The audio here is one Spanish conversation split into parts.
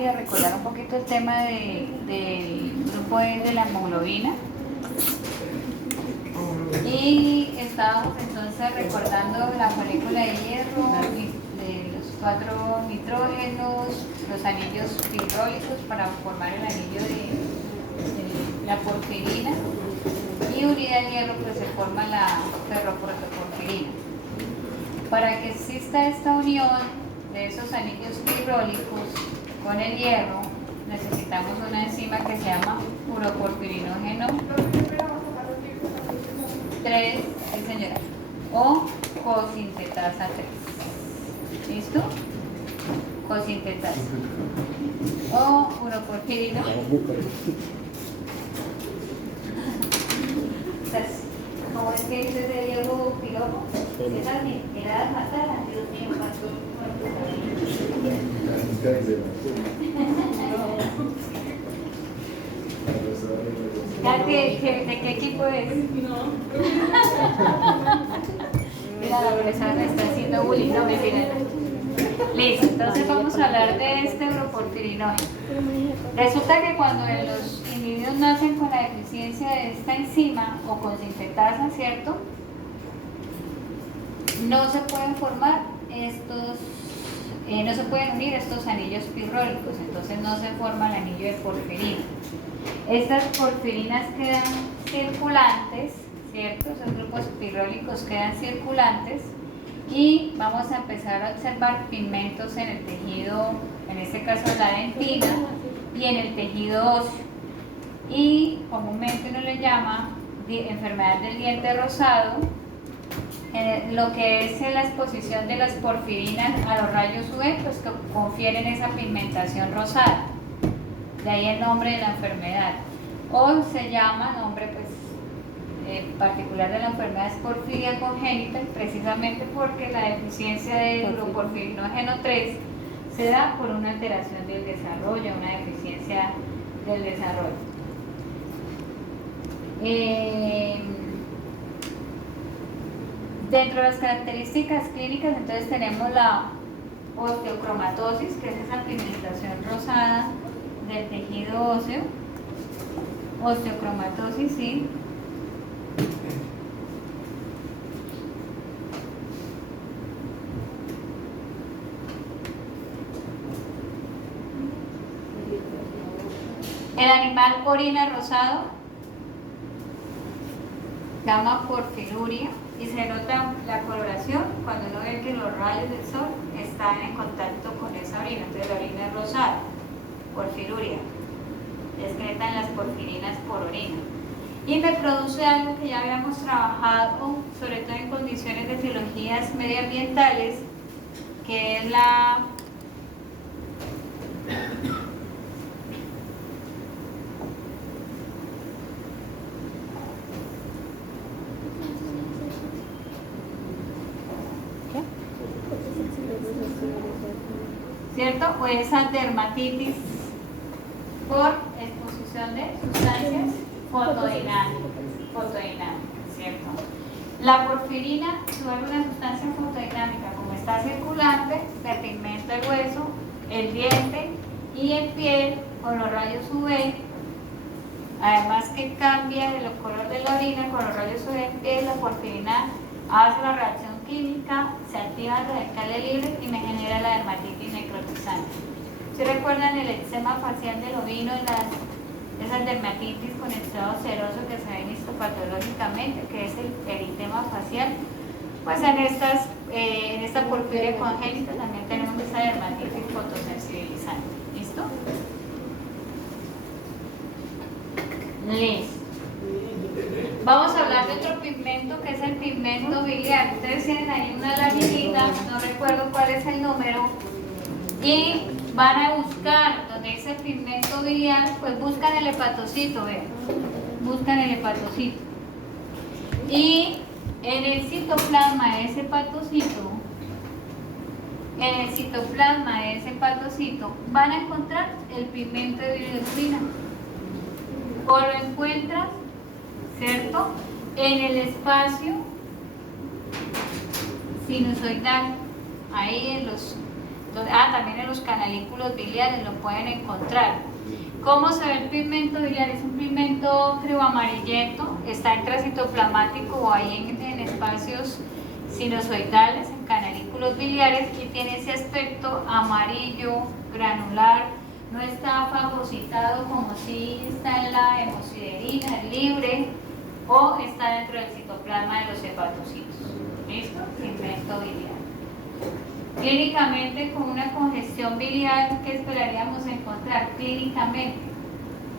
válida recordar un poquito el tema del grupo E de la hemoglobina. Y estábamos entonces recordando la molécula de hierro, de los 4 nitrógenos, los anillos fibrólicos para formar el anillo de la porfirina, y unida al hierro pues se forma la ferroporfirina. Para que exista esta unión de esos anillos fibrólicos con el hierro, necesitamos una enzima que se llama uroporfirinógeno 3, sí señora, o cosintetasa 3. ¿Listo? Cosintetasa o uroporfirino. ¿Cómo es que dice ese Diego Piropo? Esas miradas matadas, Dios mío, ¿De qué equipo es? Mira, la profesora me está haciendo bullying, no me tiren. Listo, entonces vamos a hablar de este uroporfirinógeno. Resulta que cuando los individuos nacen con la deficiencia de esta enzima o con sintetasa, ¿cierto? No se pueden formar no se pueden unir estos anillos fibrólicos, entonces no se forma el anillo de porfirina. Estas porfirinas quedan circulantes, ¿cierto? Esos grupos fibrólicos quedan circulantes y vamos a empezar a observar pigmentos en el tejido, en este caso la dentina, y en el tejido óseo. Y comúnmente uno le llama enfermedad del diente rosado, lo que es la exposición de las porfirinas a los rayos UV, pues que confieren esa pigmentación rosada. De ahí el nombre de la enfermedad. O se llama, nombre pues particular de la enfermedad es porfiria congénita, precisamente porque la deficiencia del uroporfirinógeno 3 se da por una alteración del desarrollo, una deficiencia del desarrollo. Dentro de las características clínicas, entonces tenemos la osteocromatosis, que es esa pigmentación rosada del tejido óseo. Osteocromatosis, sí. El animal orina rosado, se llama porfiruria, y se nota la coloración cuando uno ve que los rayos del sol están en contacto con esa orina, entonces la orina es rosada, porfiruria, excretan las porfirinas por orina. Y me produce algo que ya habíamos trabajado, sobre todo en condiciones de etiologías medioambientales, que es la ¿cierto? O esa dermatitis por exposición de sustancias fotodinámicas, ¿cierto? La porfirina sube una sustancia fotodinámica, como está circulante, se pigmenta el hueso, el diente y en piel con los rayos UV, además que cambia el color de la orina con los rayos UV en piel, la porfirina hace la reacción química, se activa el radical libre y me genera la dermatitis necrotizante. ¿Se recuerdan el eczema facial del ovino y esas dermatitis con estrado seroso que se ven histopatológicamente, que es el eritema facial? Pues en esta porfiria congénita también tenemos esa dermatitis fotosensibilizante. ¿Listo? Listo. Vamos a hablar de otro pigmento que es el pigmento biliar. Ustedes tienen ahí una laminita, no recuerdo cuál es el número, y van a buscar donde dice pigmento biliar, pues buscan el hepatocito, vean, buscan el hepatocito. Y en el citoplasma de ese hepatocito, van a encontrar el pigmento de bilirrubina. O lo encuentras, ¿cierto?, en el espacio sinusoidal, ahí Entonces, también en los canalículos biliares lo pueden encontrar. ¿Cómo se ve el pigmento biliar? Es un pigmento creo amarillento, está intracitoplasmático o ahí en espacios sinusoidales, en canalículos biliares, y tiene ese aspecto amarillo, granular, no está fagocitado como si está en la hemosiderina, es libre, o está dentro del citoplasma de los hepatocitos. ¿Listo? Pigmento biliar. Clínicamente, con una congestión biliar, ¿qué esperaríamos encontrar? Clínicamente,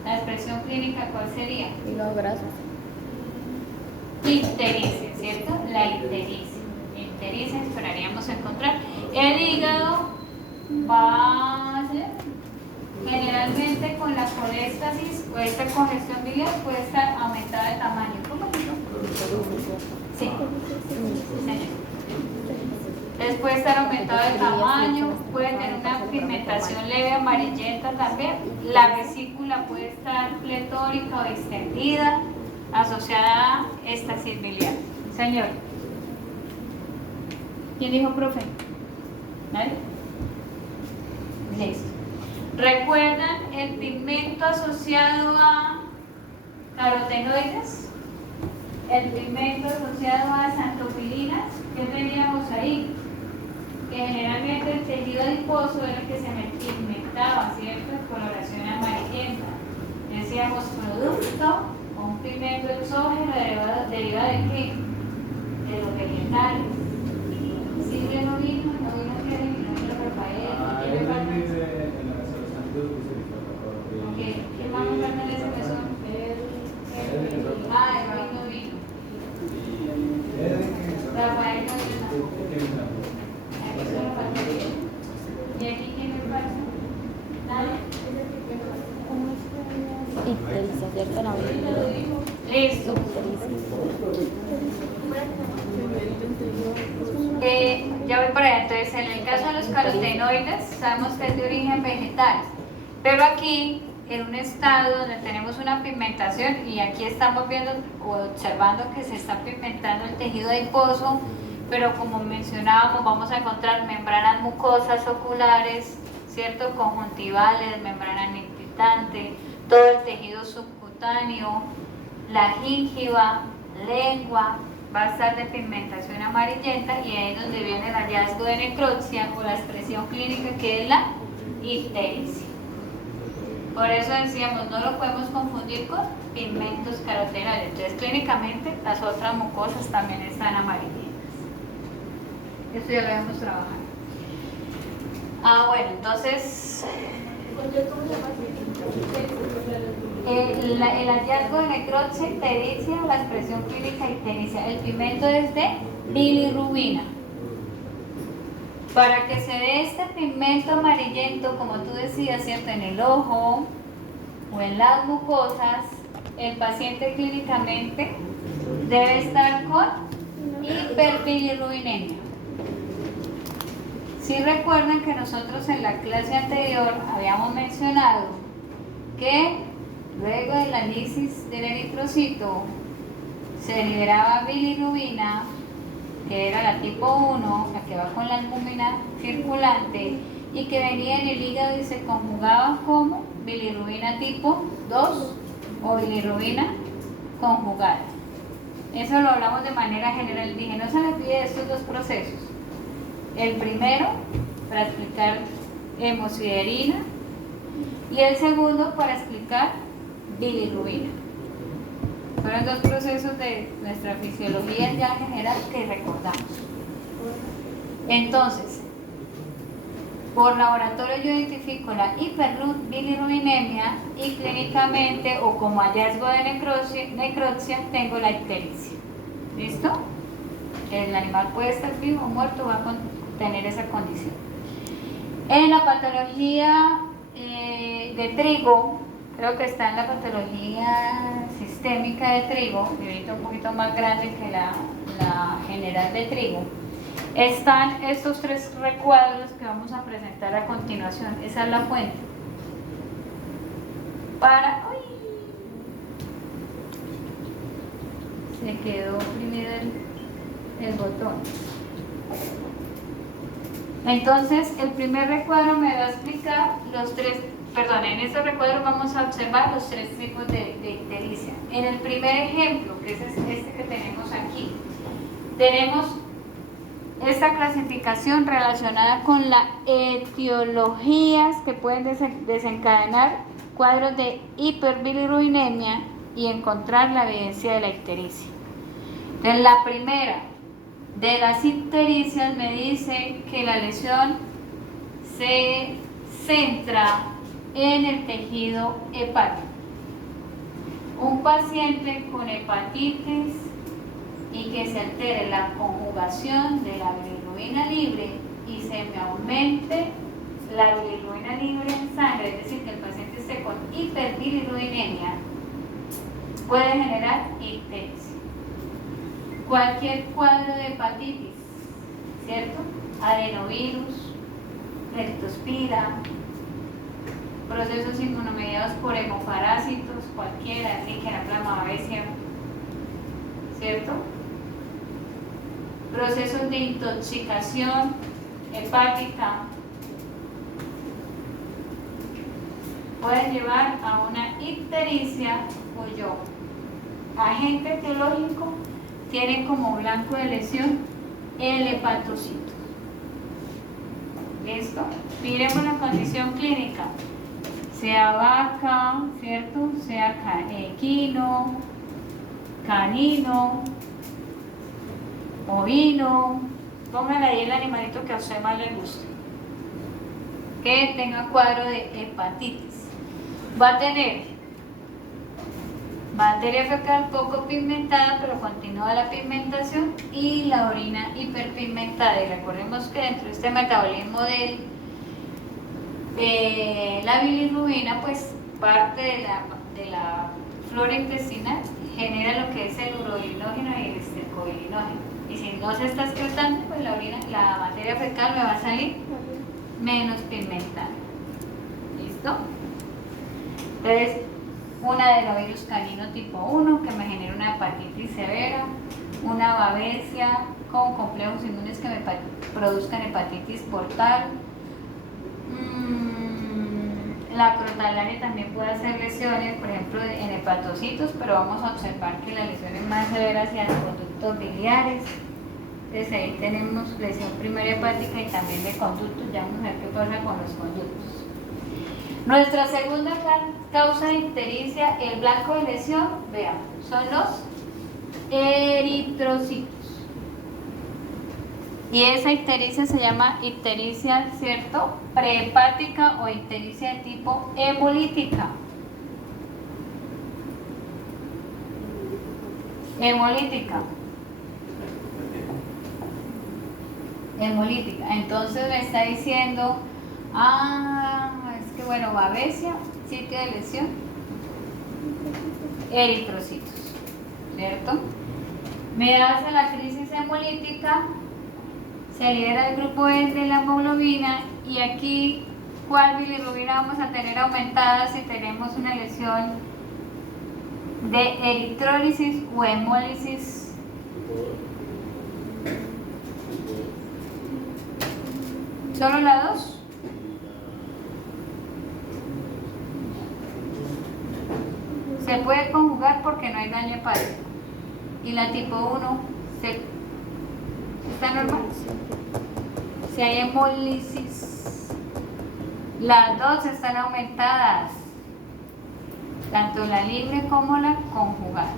la expresión clínica, ¿cuál sería? Hígado graso. Ictericia, ¿cierto? La ictericia. Ictericia esperaríamos encontrar. El hígado va a ser, generalmente con la coléstasis o esta congestión biliar puede estar aumentada de tamaño. ¿Cómo es? Sí. Entonces puede estar aumentado de tamaño, puede tener una pigmentación leve amarillenta también. La vesícula puede estar pletórica o extendida, asociada a estasis biliar. Señor. ¿Quién dijo profe? ¿Nadie? Listo. ¿Recuerdan el pigmento asociado a carotenoides? El pigmento asociado a xantofilinas. ¿Qué teníamos ahí? Que generalmente el tejido adiposo era el que se pigmentaba, ¿cierto? De coloración amarillenta. Decíamos producto o un pigmento exógeno derivado de qué? De los vegetales. ¿Sí de no vino? ¿No vino qué? ¿No vino Rafael? ¿Qué le falta? ¿Qué más me falta en ese mesón? El no vino. Rafael no vino tampoco. ¿Y aquí quién me pasa? ¿Nadie? Ictericia, ¿cierto? No. Listo. Ya voy para allá. Entonces, en el caso de los carotenoides, sabemos que es de origen vegetal. Pero aquí, en un estado donde tenemos una pigmentación, y aquí estamos viendo o observando que se está pigmentando el tejido adiposo, pero como mencionábamos, vamos a encontrar membranas mucosas oculares, ¿cierto? Conjuntivales, membrana nectitante, todo el tejido subcutáneo, la gingiva, lengua, va a estar de pigmentación amarillenta, y ahí es donde viene el hallazgo de necropsia o la expresión clínica, que es la ictericia. Por eso decíamos, no lo podemos confundir con pigmentos carotenoides. Entonces, clínicamente, las otras mucosas también están amarillentas. Esto ya lo habíamos trabajado. Bueno, entonces el hallazgo de necropsia, ictericia, la expresión clínica ictericia. El pigmento es de bilirrubina. Para que se dé este pigmento amarillento, como tú decías, ¿cierto? En el ojo o en las mucosas, el paciente clínicamente debe estar con hiperbilirrubinemia. Si recuerdan que nosotros en la clase anterior habíamos mencionado que luego del análisis del eritrocito se liberaba bilirrubina, que era la tipo 1, la que va con la albúmina circulante, y que venía en el hígado y se conjugaba como bilirrubina tipo 2 o bilirrubina conjugada. Eso lo hablamos de manera general. Dije, no se me pide estos dos procesos. El primero, para explicar hemosiderina, y el segundo, para explicar bilirrubina. Fueron dos procesos de nuestra fisiología ya general que recordamos. Entonces, por laboratorio yo identifico la hiperbilirrubinemia, y clínicamente o como hallazgo de necropsia tengo la ictericia. ¿Listo? El animal puede estar vivo o muerto, va a tener esa condición. En la patología de trigo, creo que está en la patología sistémica de trigo, y ahorita un poquito más grande que la general de trigo, están estos tres recuadros que vamos a presentar a continuación. Esa es la fuente. Se quedó oprimido el botón. Entonces, el primer recuadro me va a explicar los tres, perdón, en este recuadro vamos a observar los tres tipos de ictericia. En el primer ejemplo, que es este que tenemos aquí, tenemos esta clasificación relacionada con las etiologías que pueden desencadenar cuadros de hiperbilirrubinemia y encontrar la evidencia de la ictericia. Entonces, la primera de las ictericias me dice que la lesión se centra en el tejido hepático. Un paciente con hepatitis y que se altere la conjugación de la bilirrubina libre y se me aumente la bilirrubina libre en sangre, es decir, que el paciente esté con hiperbilirrubinemia, puede generar ictericia. Cualquier cuadro de hepatitis, ¿cierto? Adenovirus, leptospira, procesos inmunomediados por hemoparásitos, cualquiera, Escherichia babesia, ¿cierto? Procesos de intoxicación hepática pueden llevar a una ictericia cuyo agente etiológico tiene como blanco de lesión el hepatocito. ¿Listo? Miremos la condición clínica. Sea vaca, ¿cierto? Sea equino, canino, ovino. Póngale ahí el animalito que a usted más le guste, que tenga cuadro de hepatitis. Va a tener materia fecal poco pigmentada, pero continúa la pigmentación, y la orina hiperpigmentada. Y recordemos que dentro de este metabolismo de la bilirrubina, pues parte de la flora intestinal genera lo que es el urobilinógeno y el estercobilinógeno. Y si no se está excretando, pues la materia fecal me va a salir menos pigmentada. ¿Listo? Entonces, un adenovirus canino tipo 1 que me genera una hepatitis severa, una babesia con complejos inmunes que me produzcan hepatitis portal. La crotalaria también puede hacer lesiones, por ejemplo, en hepatocitos, pero vamos a observar que la lesión es más severa hacia los conductos biliares. Entonces ahí tenemos lesión primaria hepática y también de conductos. Ya vamos a ver qué pasa con los conductos. Nuestra segunda causa de ictericia, el blanco de lesión, veamos, son los eritrocitos. Y esa ictericia se llama ictericia, ¿cierto?, prehepática o ictericia de tipo hemolítica. Hemolítica. Entonces me está diciendo, es que bueno, babesia, sitio de lesión, eritrocitos, ¿cierto? Me hace la crisis hemolítica, se libera el grupo E de la hemoglobina, y aquí, ¿cuál bilirrubina vamos a tener aumentada si tenemos una lesión de eritrólisis o hemólisis? ¿Solo la 2? Se puede conjugar porque no hay daño hepático. Y la tipo 1 está normal. Si hay hemólisis, las dos están aumentadas, tanto la libre como la conjugada.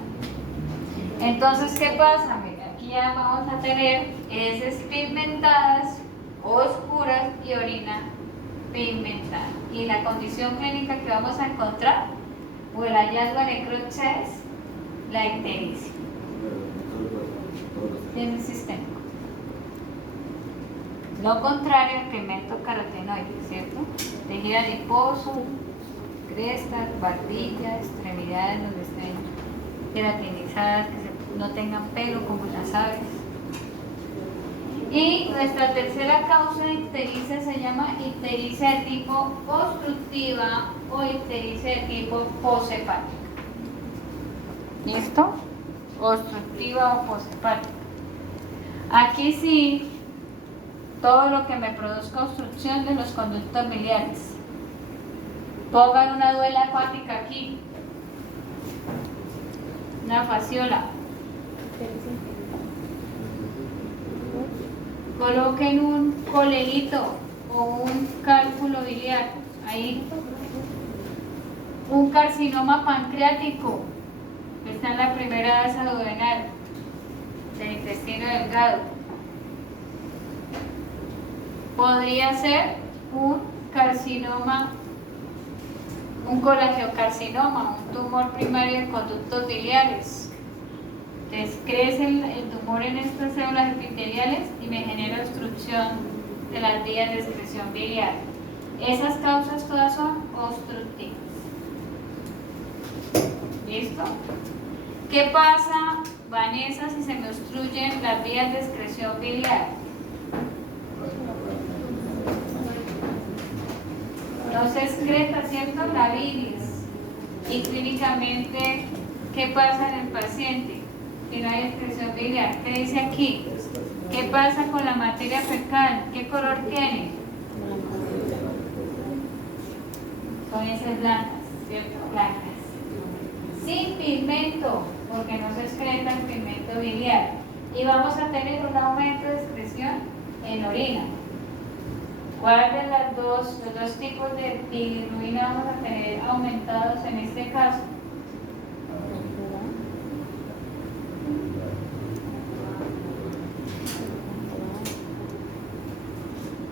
Entonces, ¿qué pasa? Mira, aquí ya vamos a tener heces pigmentadas, oscuras y orina pigmentada. Y la condición clínica que vamos a encontrar, o el hallazgo de necroche, es la ictericia. Tiene sistémico. Lo contrario, el pigmento carotenoide, ¿cierto? Tejido adiposo, crestas, barbilla, extremidades donde estén queratinizadas, que no tengan pelo como las aves. Y nuestra tercera causa de ictericia se llama ictericia de tipo obstructiva o ictericia de tipo poshepática. ¿Listo? Obstructiva o poshepática. Aquí sí todo lo que me produzca obstrucción de los conductos biliares. Pongan una duela acuática aquí, una fasciola. Coloquen un colerito o un cálculo biliar ahí. Un carcinoma pancreático, que está en la primera asa duodenal del intestino delgado. Podría ser un carcinoma, un colangiocarcinoma, un tumor primario en conductos biliares. Entonces crece el tumor en estas células epiteliales y me genera obstrucción de las vías de excreción biliar. Esas causas todas son obstructivas. ¿Listo? ¿Qué pasa, Vanessa, si se me obstruyen las vías de excreción biliar? No se excreta, ¿cierto? La bilis. Y clínicamente, ¿qué pasa en el paciente? Si no hay excreción biliar. ¿Qué dice aquí? ¿Qué pasa con la materia fecal? ¿Qué color tiene? Son esas blancas, ¿cierto? Blancas. Sin pigmento, porque no se excreta el pigmento biliar. Y vamos a tener un aumento de excreción en orina. ¿Cuál de los dos tipos de bilirrubina vamos a tener aumentados en este caso?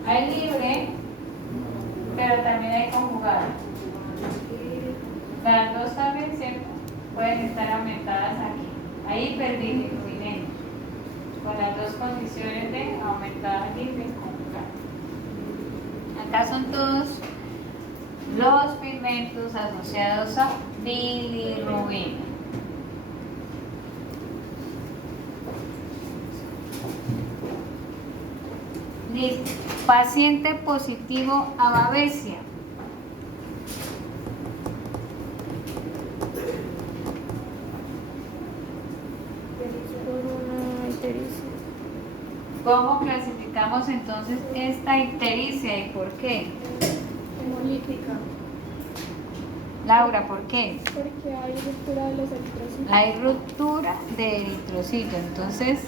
Hay libre, pero también hay conjugado. Las dos también, ¿cierto? Pueden estar aumentadas aquí. Hay hiperbilirrubinemia, con las dos condiciones de aumentada libre y conjugada. Acá son todos los pigmentos asociados a bilirrubina. Listo. Paciente positivo a babesia. ¿Cómo clasificamos entonces esta ictericia y por qué? Hemolítica. Laura, ¿por qué? Porque hay ruptura de los eritrocitos. Hay ruptura de eritrocitos, entonces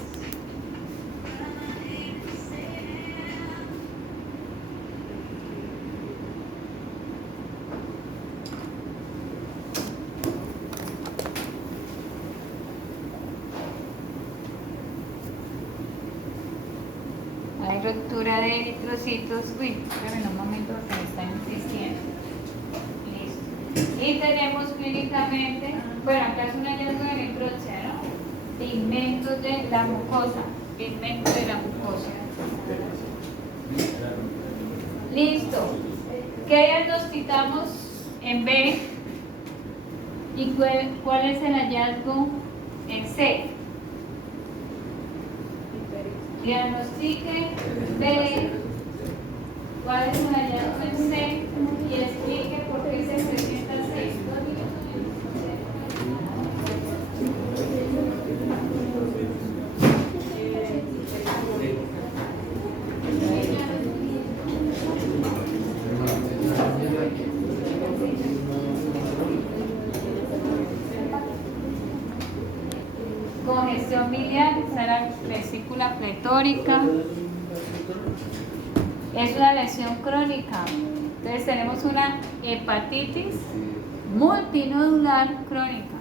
hay ruptura de eritrocitos. Uy, esperen un momento porque me están insistiendo. Listo. Y tenemos clínicamente, bueno, acá es un hallazgo de necropsia, ¿no? Pigmentos de la mucosa. Pigmentos de la mucosa. Listo. ¿Qué diagnosticamos en B? ¿Y cuál es el hallazgo en C? Diagnostique B, cuál es el hallazgo en C y explique por qué se presenta C. Congestión biliar, está la vesícula pletórica. Es una lesión crónica. Entonces tenemos una hepatitis multinodular crónica.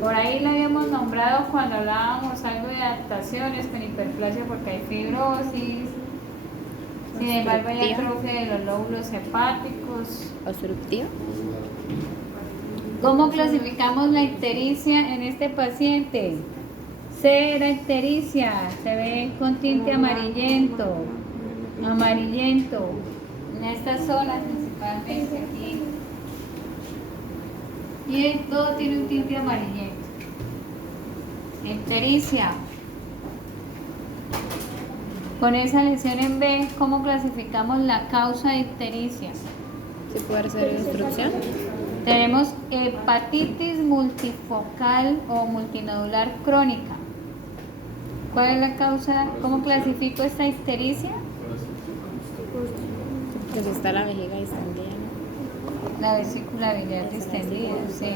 Por ahí la habíamos nombrado cuando hablábamos algo de adaptaciones con hiperplasia porque hay fibrosis. Sin embargo hay atrofia de los lóbulos hepáticos. Obstructiva. ¿Cómo clasificamos la ictericia en este paciente? C, la ictericia, se ve con tinte amarillento, en estas zonas principalmente aquí. Y todo tiene un tinte amarillento. Ictericia. Con esa lesión en B, ¿cómo clasificamos la causa de ictericia? ¿Se puede hacer obstrucción? Tenemos hepatitis multifocal o multinodular crónica. ¿Cuál es la causa? ¿Cómo clasifico esta ictericia? Pues está la vejiga distendida, ¿no? La vesícula biliar distendida, sí.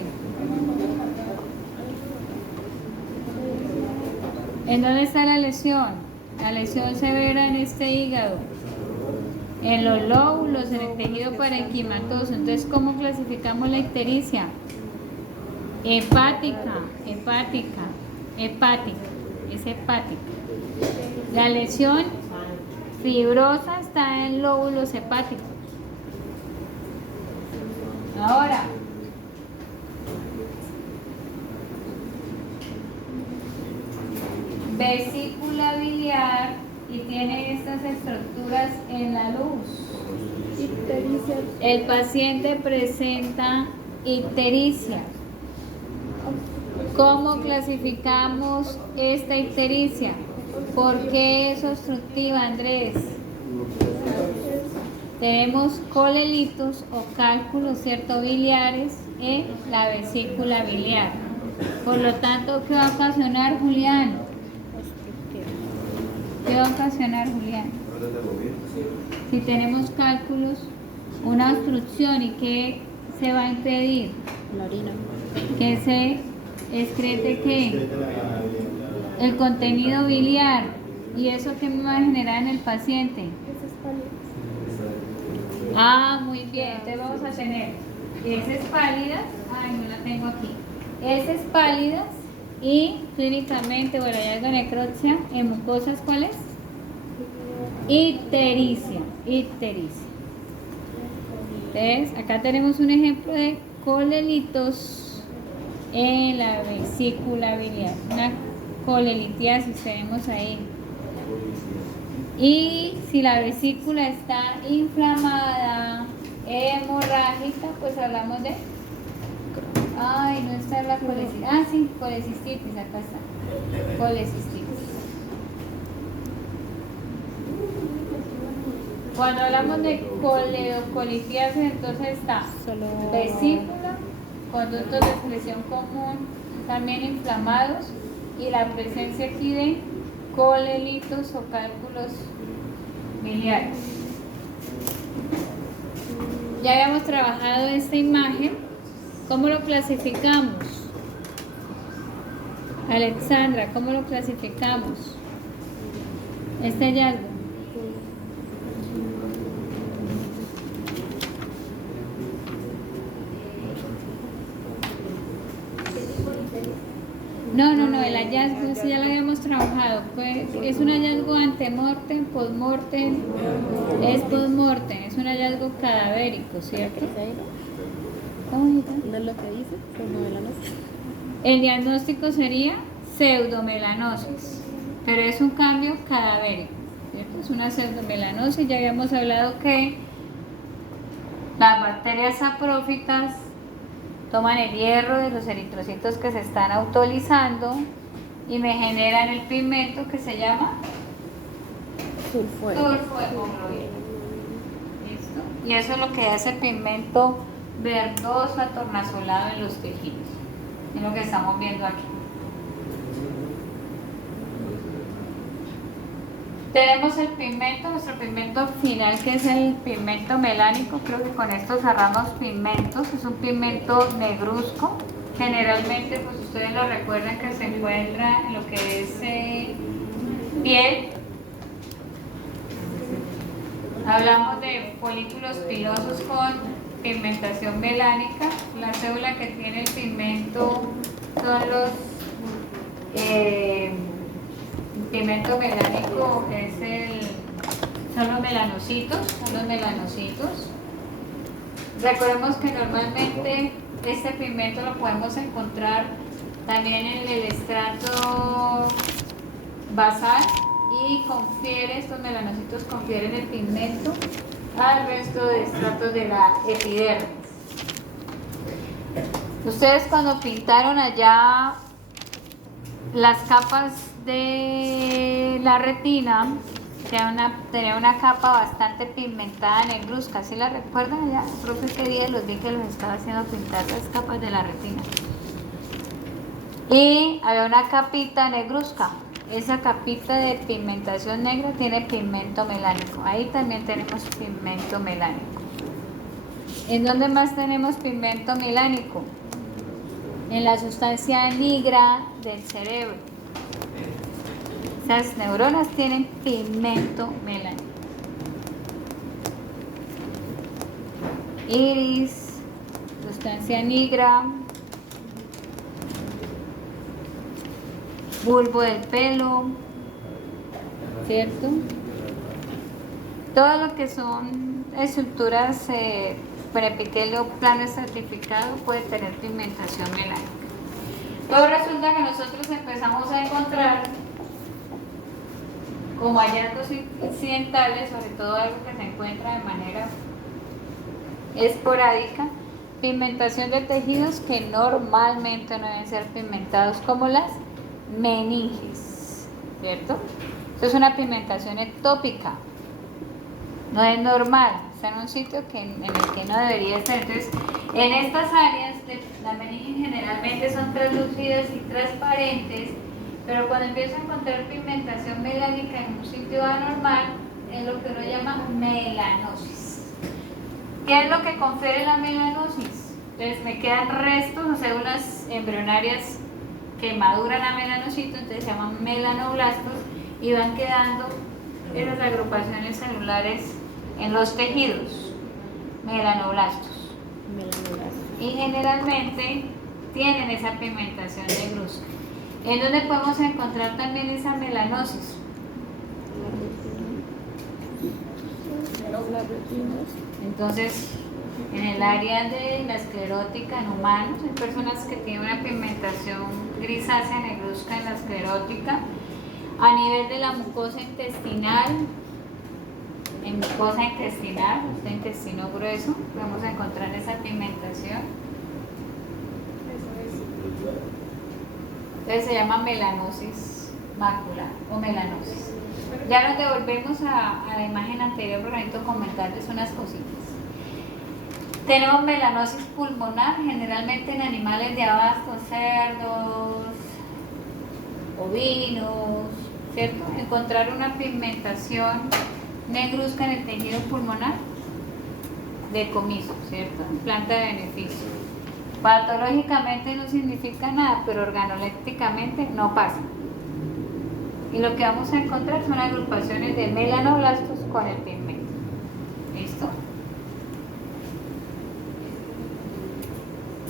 ¿En dónde está la lesión? La lesión severa en este hígado, en los lóbulos, en el tejido parenquimatoso. Entonces, ¿cómo clasificamos la ictericia? Hepática, hepática, hepática, es hepática. La lesión fibrosa está en lóbulos hepáticos. Ahora, vesícula biliar y tiene estas estructuras en la luz. Ictericia. El paciente presenta ictericia. ¿Cómo clasificamos esta ictericia? ¿Por qué es obstructiva, Andrés? Tenemos colelitos o cálculos, ¿cierto?, biliares en la vesícula biliar. Por lo tanto, ¿qué va a ocasionar, Julián? ¿Qué va a ocasionar, Julián? Si tenemos cálculos, una obstrucción, ¿y qué se va a impedir? La orina. Que se excrete ¿qué? El contenido biliar. ¿Y eso qué me va a generar en el paciente? Esas pálidas. Ah, muy bien. Entonces vamos a tener heces pálidas. Ay, no la tengo aquí. Heces pálidas y clínicamente, bueno, hay algo de necropsia en mucosas, ¿cuáles? Ictericia. Ictericia. Entonces, acá tenemos un ejemplo de colelitos en la vesícula biliar. Una colelitiasis tenemos ahí. Y si la vesícula está inflamada, hemorrágica, pues hablamos de... Ay, no está la colecistitis. Ah, sí, colecistitis, acá está. Colecistitis. Cuando hablamos de coledocolitiasis, entonces está Solo vesícula, conductos de excreción común, también inflamados, y la presencia aquí de colelitos o cálculos biliares. Ya habíamos trabajado esta imagen. ¿Cómo lo clasificamos? Alexandra, ¿cómo lo clasificamos? Este hallazgo. No, el hallazgo sí ya lo habíamos trabajado. Es un hallazgo antemortem, postmortem, es postmortem, es un hallazgo cadavérico, ¿cierto? ¿Cómo hijita? ¿No es lo que dice? Pseudomelanosis. El diagnóstico sería pseudomelanosis, pero es un cambio cadavérico, ¿cierto? Es una pseudomelanosis. Ya habíamos hablado que las bacterias saprófitas toman el hierro de los eritrocitos que se están autolizando y me generan el pigmento que se llama Sulfo de hemoglobina. ¿Listo? Y eso es lo que hace el pigmento verdoso atornasolado en los tejidos. Es lo que estamos viendo aquí. Tenemos el pigmento, nuestro pigmento final, que es el pigmento melánico. Creo que con esto cerramos pigmentos. Es un pigmento negruzco. Generalmente, pues ustedes lo recuerdan que se encuentra en lo que es piel. Hablamos de folículos pilosos con pigmentación melánica. La célula que tiene el pigmento son los... pigmento melánico son los melanocitos. Recordemos que normalmente este pigmento lo podemos encontrar también en el estrato basal y estos melanocitos confieren el pigmento al resto de estratos de la epidermis. Ustedes cuando pintaron allá las capas de la retina, tenía una capa bastante pigmentada negruzca, ¿sí la recuerdan? Ya, profe, qué día los vi que los estaba haciendo pintar las capas de la retina. Y había una capita negruzca, esa capita de pigmentación negra tiene pigmento melánico. Ahí también tenemos pigmento melánico. ¿En dónde más tenemos pigmento melánico? En la sustancia nigra del cerebro. Esas neuronas tienen pigmento melánico. Iris, sustancia nigra, bulbo del pelo, ¿cierto? Todo lo que son estructuras preepitelio plano estratificado puede tener pigmentación melánica. Todo resulta que nosotros empezamos a encontrar como hallazgos incidentales, sobre todo algo que se encuentra de manera esporádica, pigmentación de tejidos que normalmente no deben ser pigmentados, como las meninges, ¿cierto? Esto es una pigmentación ectópica, no es normal, está en un sitio en el que no debería estar. Entonces, en estas áreas, las meninges generalmente son translúcidas y transparentes, pero cuando empiezo a encontrar pigmentación melánica en un sitio anormal, es lo que uno llama melanosis. ¿Qué es lo que confiere la melanosis? Entonces me quedan restos o células embrionarias que maduran a melanocitos, entonces se llaman melanoblastos, y van quedando esas agrupaciones celulares en los tejidos, melanoblastos. Y generalmente tienen esa pigmentación negruzca. ¿En dónde podemos encontrar también esa melanosis? Entonces, en el área de la esclerótica en humanos, hay personas que tienen una pigmentación grisácea negruzca en la esclerótica. A nivel de la mucosa intestinal, en mucosa intestinal, este intestino grueso, vamos a encontrar esa pigmentación. Entonces se llama melanosis macular o melanosis. Ya nos devolvemos a la imagen anterior, pero necesito comentarles unas cositas. Tenemos melanosis pulmonar, generalmente en animales de abasto, cerdos, ovinos, ¿cierto? Encontrar una pigmentación negruzca en el tejido pulmonar, decomiso, ¿cierto? Planta de beneficio. Patológicamente no significa nada, pero organolépticamente no pasa. Y lo que vamos a encontrar son agrupaciones de melanoblastos con el pigmento. ¿Listo?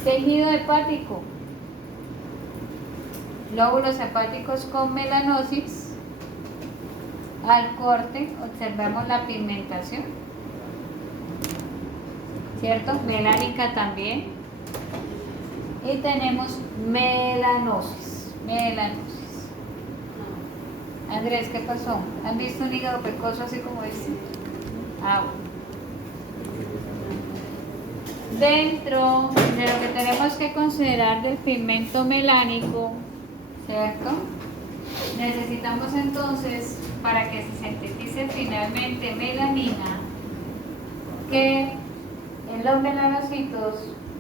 Tejido hepático. Lóbulos hepáticos con melanosis. Al corte observamos la pigmentación, ¿cierto? Melánica también. Y tenemos melanosis. Andrés, ¿qué pasó? ¿Han visto un hígado pecoso así como este? Ah, bueno. Dentro de lo que tenemos que considerar del pigmento melánico, ¿cierto? Necesitamos entonces, para que se sintetice finalmente melanina, que en los melanocitos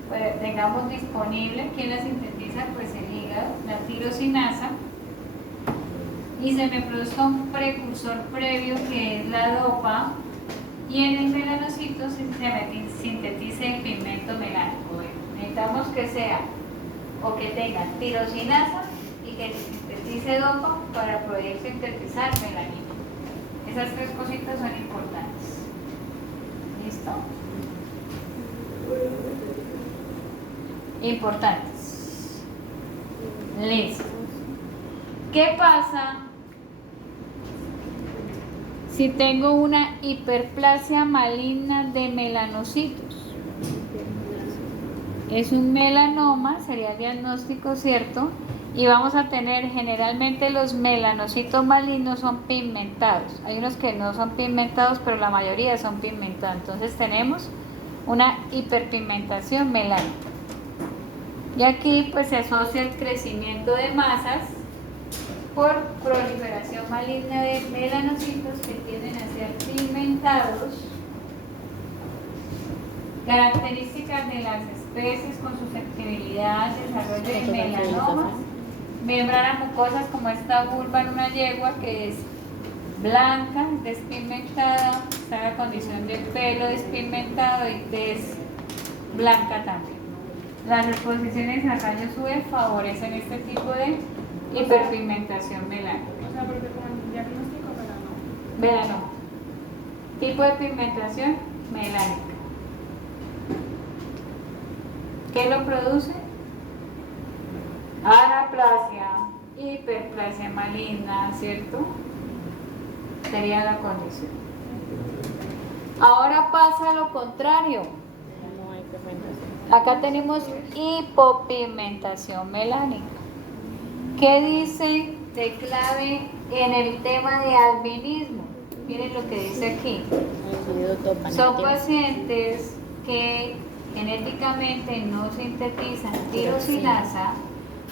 pues, tengamos disponible, ¿quién la sintetiza? Pues el hígado, la tirosinasa, y se me produzca un precursor previo que es la dopa, y en el melanocito se me sintetice el pigmento melánico. Bueno, necesitamos que sea o que tenga tirosinasa y que sintetice dopa para poder sintetizar melanina. Esas tres cositas son importantes. ¿Listo? Importantes. Listo. ¿Qué pasa si tengo una hiperplasia maligna de melanocitos? Es un melanoma, sería el diagnóstico, ¿cierto? Y vamos a tener, generalmente los melanocitos malignos son pigmentados. Hay unos que no son pigmentados, pero la mayoría son pigmentados. Entonces tenemos una hiperpigmentación melánica. Y aquí pues se asocia el crecimiento de masas por proliferación maligna de melanocitos que tienden a ser pigmentados. Características de las especies con susceptibilidad al desarrollo de melanomas. Membranas mucosas como esta vulva en una yegua que es blanca, despigmentada, está en la condición de pelo despigmentado y tez blanca también. Las exposiciones a rayos UV favorecen este tipo de hiperpigmentación melánica. O sea, porque como el diagnóstico, pero no. Verano. Tipo de pigmentación melánica. ¿Qué lo produce? Anaplasia, hiperplasia maligna, ¿cierto? Sería la condición. Ahora pasa a lo contrario. No hay pigmentación. Acá tenemos hipopigmentación melánica. ¿Qué dice de clave en el tema de albinismo? Miren lo que dice aquí. Son pacientes que genéticamente no sintetizan tirosinasa,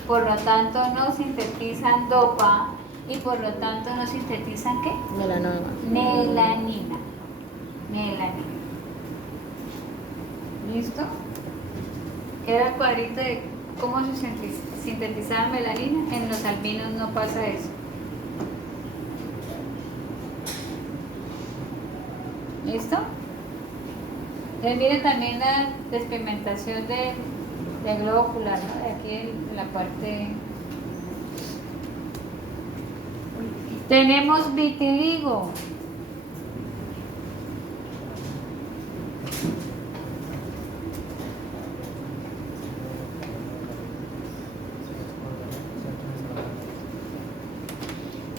por lo tanto no sintetizan dopa y por lo tanto no sintetizan ¿qué? Melanoma. Melanina. Melanina. ¿Listo? Queda el cuadrito de cómo se sintetizaba melanina. En los albinos no pasa eso. ¿Listo? Entonces miren también la despigmentación del globo ocular, ¿no? De aquí en la parte. Tenemos vitiligo.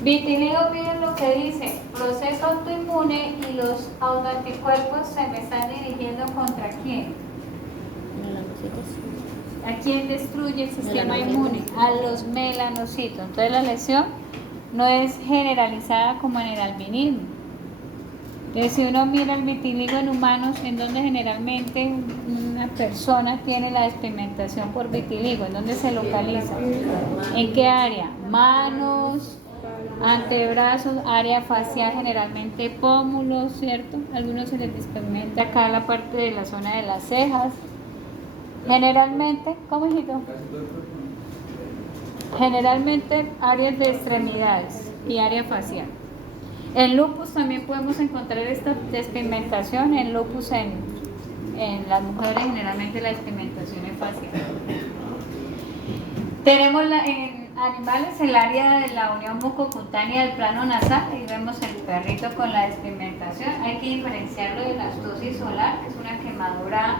Vitiligo, miren lo que dice, proceso autoinmune y los autoanticuerpos se me están dirigiendo contra quién. Melanocitos. ¿A quién destruye el sistema Melanocitos. inmune? A los melanocitos. Entonces la lesión no es generalizada como en el albinismo. Entonces si uno mira el vitiligo en humanos, en donde generalmente una persona tiene la despigmentación por vitiligo, ¿en dónde se localiza? ¿En qué área? Manos, antebrazos, área facial, generalmente pómulos, ¿cierto? Algunos se les despigmenta acá la parte de la zona de las cejas. Generalmente, ¿cómo hijito? Generalmente áreas de extremidades y área facial. En lupus también podemos encontrar esta despigmentación. En lupus en las mujeres generalmente la despigmentación es facial. Tenemos en animales el área de la unión mucocutánea del plano nasal. Ahí vemos el perrito con la despigmentación. Hay que diferenciarlo de la astosis solar, que es una quemadura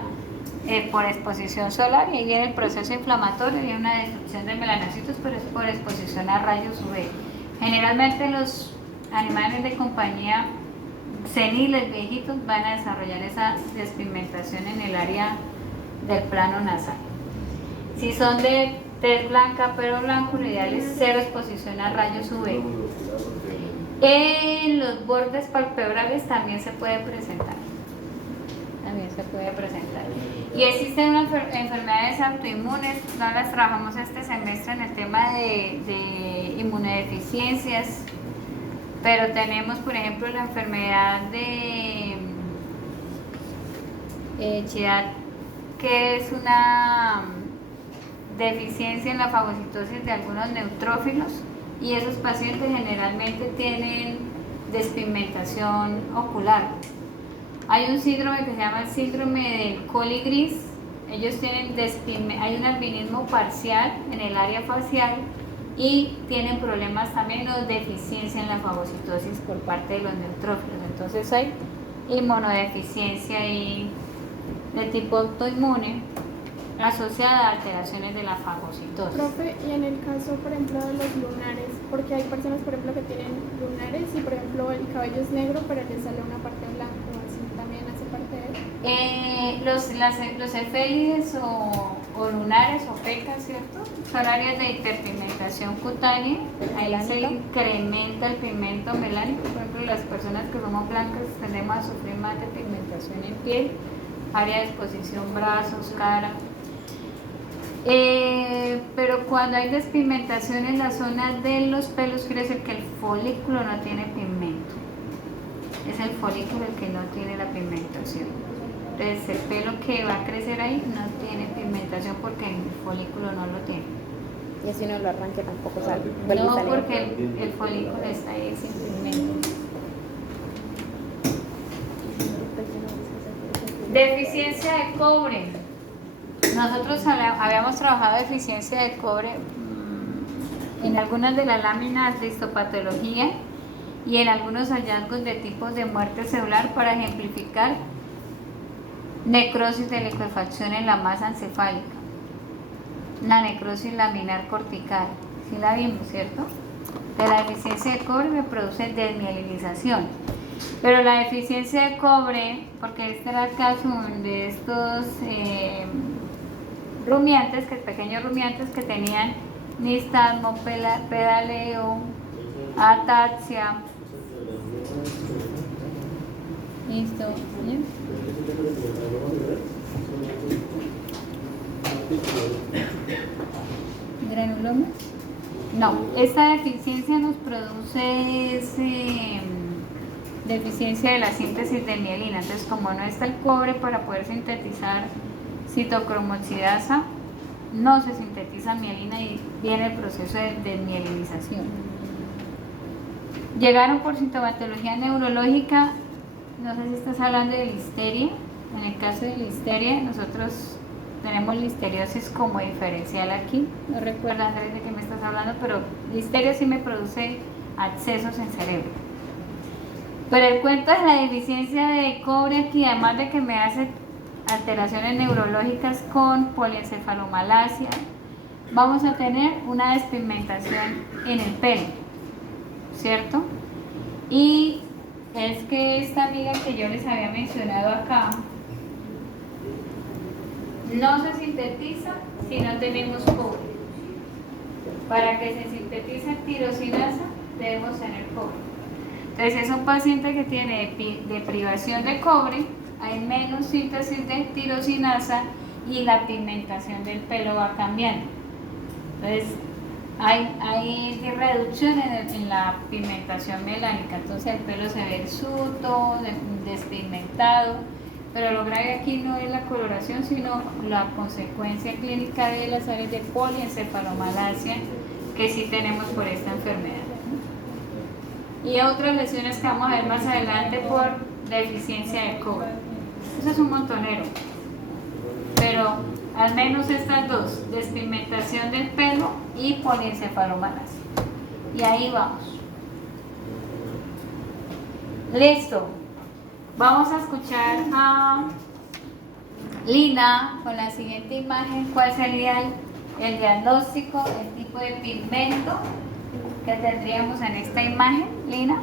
por exposición solar, y ahí viene el proceso inflamatorio y una destrucción de melanocitos, pero es por exposición a rayos UV. Generalmente los animales de compañía seniles, viejitos, van a desarrollar esa despigmentación en el área del plano nasal. Si son de tez blanca, pero blanco, lo ideal es cero exposición a rayos UV. En los bordes palpebrales también se puede presentar. Y existen unas enfermedades autoinmunes, no las trabajamos este semestre en el tema de inmunodeficiencias, pero tenemos, por ejemplo, la enfermedad de Chiat, que es una deficiencia en la fagocitosis de algunos neutrófilos, y esos pacientes generalmente tienen despigmentación ocular. Hay un síndrome que se llama el síndrome del coligris. Ellos tienen hay un albinismo parcial en el área facial y tienen problemas también o deficiencia en la fagocitosis por parte de los neutrófilos. Entonces hay inmunodeficiencia y de tipo autoinmune asociada a alteraciones de la fagocitosis. Profe, y en el caso, por ejemplo, de los lunares, porque hay personas, por ejemplo, que tienen lunares y, por ejemplo, el cabello es negro, pero les sale una parte blanca, ¿así también hace parte de él? Los efélides o lunares o pecas, ¿cierto? Son áreas de hiperpigmentación cutánea. Ahí se incrementa el pigmento melánico. Por ejemplo, las personas que somos blancas tendemos a sufrir más de pigmentación en piel, área de exposición, brazos, cara. Pero cuando hay despigmentación en la zona de los pelos, quiere decir que el folículo no tiene pigmento. Es el folículo el que no tiene la pigmentación. Entonces el pelo que va a crecer ahí no tiene pigmentación porque el folículo no lo tiene. Y así no lo arranque tampoco sale. No, porque el folículo está ahí simplemente. Deficiencia de cobre. Nosotros habíamos trabajado deficiencia de cobre en algunas de las láminas de histopatología y en algunos hallazgos de tipos de muerte celular para ejemplificar necrosis de licuefacción en la masa encefálica. La necrosis laminar cortical, sí la vimos, ¿cierto? De la deficiencia de cobre me produce desmielinización. Pero la deficiencia de cobre, porque este era el caso de estos rumiantes, pequeños rumiantes que tenían nistagmo, pedaleo, ataxia. Listo. ¿Sí? ¿Granulomas? No, esta deficiencia nos produce deficiencia de la síntesis de mielina. Entonces, como no está el cobre para poder sintetizar citocromoxidasa, no se sintetiza mielina y viene el proceso de desmielinización. Llegaron por sintomatología neurológica, no sé si estás hablando de listeria. En el caso de listeria, nosotros tenemos listeriosis como diferencial aquí. No recuerdo, Andrés, de qué me estás hablando, pero listeria sí me produce abscesos en cerebro. Pero el cuento de la deficiencia de cobre aquí, además de que me hace alteraciones neurológicas con poliencefalomalacia, vamos a tener una despigmentación en el pelo, ¿cierto? Y es que esta amiga que yo les había mencionado acá no se sintetiza si no tenemos cobre. Para que se sintetice tirosinasa debemos tener cobre. Entonces, es un paciente que tiene deprivación de cobre, hay menos síntesis de tirosinasa y la pigmentación del pelo va cambiando. Entonces, hay reducción en la pigmentación melánica, entonces el pelo se ve hirsuto, despigmentado, pero lo grave aquí no es la coloración, sino la consecuencia clínica de las áreas de poliencefalomalacia que sí tenemos por esta enfermedad. Y otras lesiones que vamos a ver más adelante por deficiencia de cobre. Eso es un montonero, pero al menos estas dos, despigmentación del pelo y poliencefalomalacia. Y ahí vamos. Listo. Vamos a escuchar a Lina con la siguiente imagen. ¿Cuál sería el diagnóstico, el tipo de pigmento que tendríamos en esta imagen, Lina?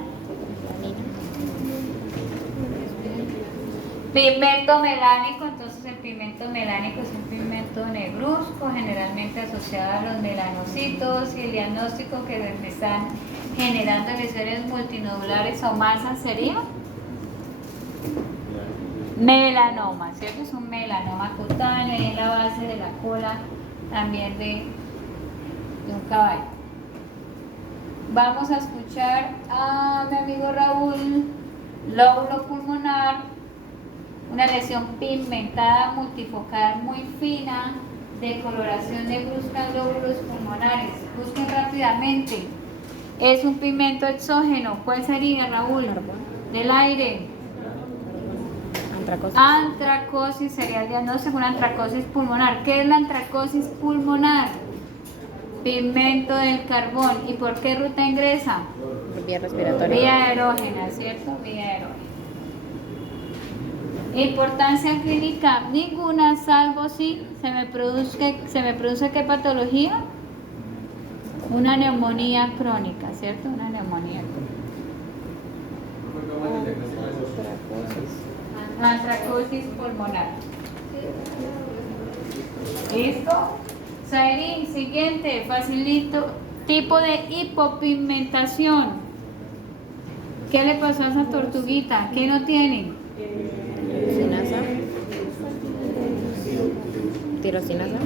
Pigmento melánico. Entonces el pigmento melánico es un pigmento negruzco, generalmente asociado a los melanocitos, y el diagnóstico que me están generando lesiones multinodulares o masas sería melanoma, ¿cierto? Es un melanoma cutáneo en la base de la cola también de un caballo. Vamos a escuchar a mi amigo Raúl. Lóbulo pulmonar, una lesión pigmentada multifocal muy fina, de coloración negruzca en lóbulos pulmonares. Busquen rápidamente. Es un pigmento exógeno. ¿Cuál sería, Raúl? Del aire. Antracosis. Antracosis sería el diagnóstico, una antracosis pulmonar. ¿Qué es la antracosis pulmonar? Pigmento del carbón. ¿Y por qué ruta ingresa? Vía respiratoria. Vía aerógena, ¿cierto? Vía aerógena. Importancia clínica, ninguna, salvo si se me produce ¿qué patología? Una neumonía crónica, ¿cierto? Una neumonía crónica. Antracosis pulmonar. ¿Listo? Sairín, siguiente, facilito. Tipo de hipopigmentación. ¿Qué le pasó a esa tortuguita? ¿Qué no tiene? Tirosinasa.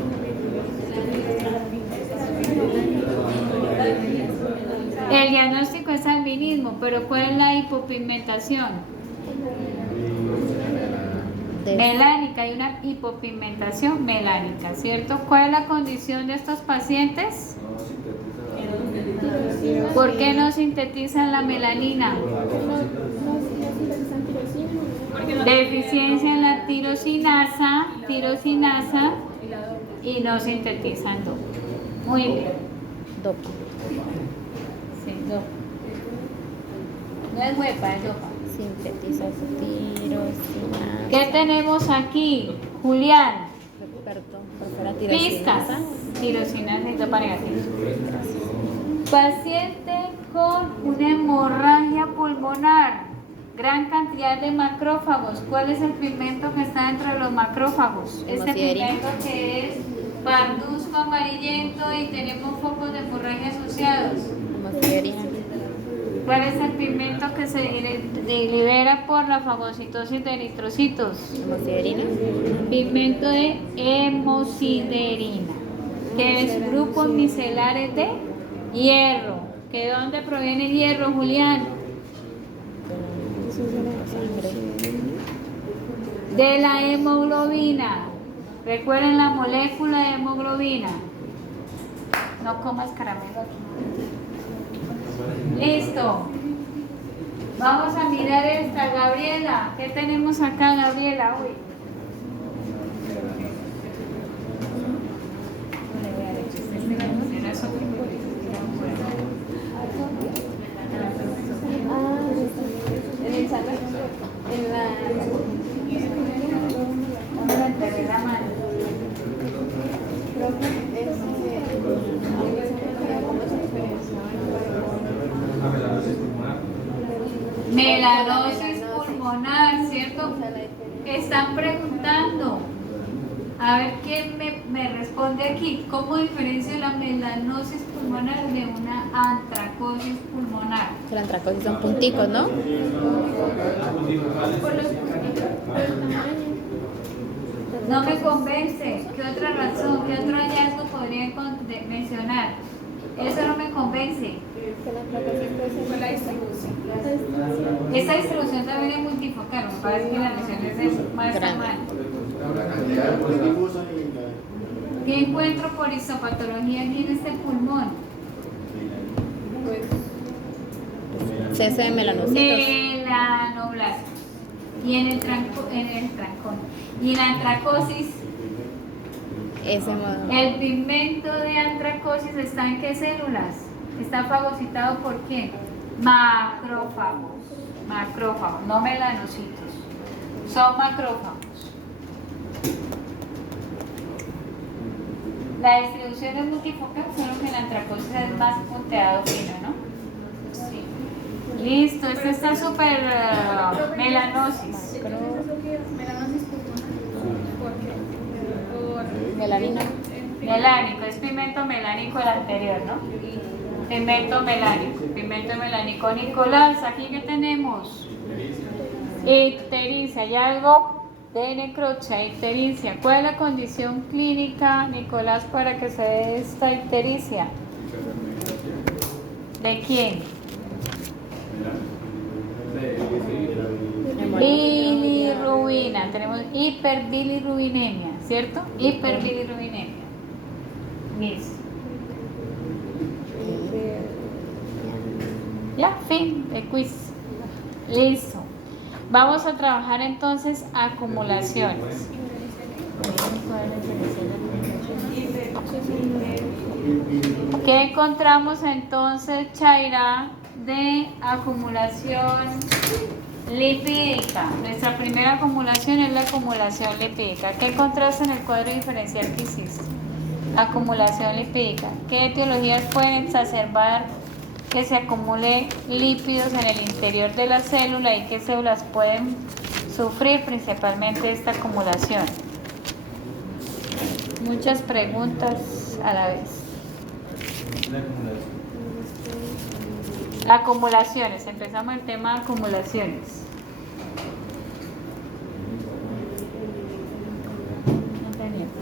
El diagnóstico es albinismo, pero ¿cuál es la hipopigmentación? De melánica, hay una hipopigmentación melánica, ¿cierto? ¿Cuál es la condición de estos pacientes? ¿Por qué no sintetizan la melanina? Deficiencia en la tirosinasa y no sintetizan dopa. Muy bien. Dopa. Sí, dopa. No es huepa, es dopa. Sintetiza tirosina. ¿Qué tenemos aquí, Julián? Experto. Profesora Pistas. tirosinasa. Tirosinasa y dopa negativa. Paciente con una hemorragia pulmonar, gran cantidad de macrófagos. ¿Cuál es el pigmento que está dentro de los macrófagos? Este Hemosiderina. pigmento que es parduzco amarillento y tenemos focos de hemorragia asociados. Hemosiderina. ¿Cuál es el pigmento que se libera por la fagocitosis de eritrocitos? Hemosiderina. Pigmento de hemosiderina, que es grupos micelares de hierro. ¿Que dónde proviene el hierro, Julián? De la hemoglobina. Recuerden la molécula de hemoglobina. No comas caramelo aquí. Listo. Vamos a mirar esta, Gabriela. ¿Qué tenemos acá, Gabriela? Uy. Melanosis pulmonar, ¿cierto? Están preguntando. A ver quién me responde aquí. ¿Cómo diferencio la melanosis pulmonar de una antracosis pulmonar? La antracosis son punticos, ¿no? No me convence. ¿Qué otra razón? ¿Qué otro hallazgo podría mencionar? Eso no me convence. Esta distribución también es multifocal. Lo que pasa es que la lesión es de más tamaño. ¿Qué encuentro por histopatología aquí en este pulmón? Cese de melanocitos. Melanoblastos. Y en el trancón. Y en la antracosis, Ese modo. el pigmento de antracosis está en qué células? Está fagocitado por quién? Macrófagos. Macrófagos, no melanocitos. Son macrófagos. La distribución es multifocal, solo que la antracosis es más punteado fino, ¿no? Sí. Listo, esto está súper melanosis. Melanosis pulmonar. ¿Por qué? Melanina. Melánico, es pigmento melánico el anterior, ¿no? Pigmento melánico. Nicolás, aquí que tenemos ictericia, hay algo de necrocha, ictericia. ¿Cuál es la condición clínica, Nicolás, para que se dé esta ictericia? ¿De quién? Bilirrubina, tenemos hiperbilirrubinemia, ¿cierto? Hiperbilirrubinemia. Listo. Ya, fin de quiz. Listo. Vamos a trabajar entonces acumulaciones. ¿Qué encontramos entonces, Chaira, de acumulación lipídica? Nuestra primera acumulación es la acumulación lipídica. ¿Qué encontraste en el cuadro diferencial que hiciste? Acumulación lipídica. ¿Qué etiologías pueden exacerbar que se acumule lípidos en el interior de la célula y qué células pueden sufrir principalmente esta acumulación? Muchas preguntas a la vez. Acumulaciones, empezamos el tema de acumulaciones.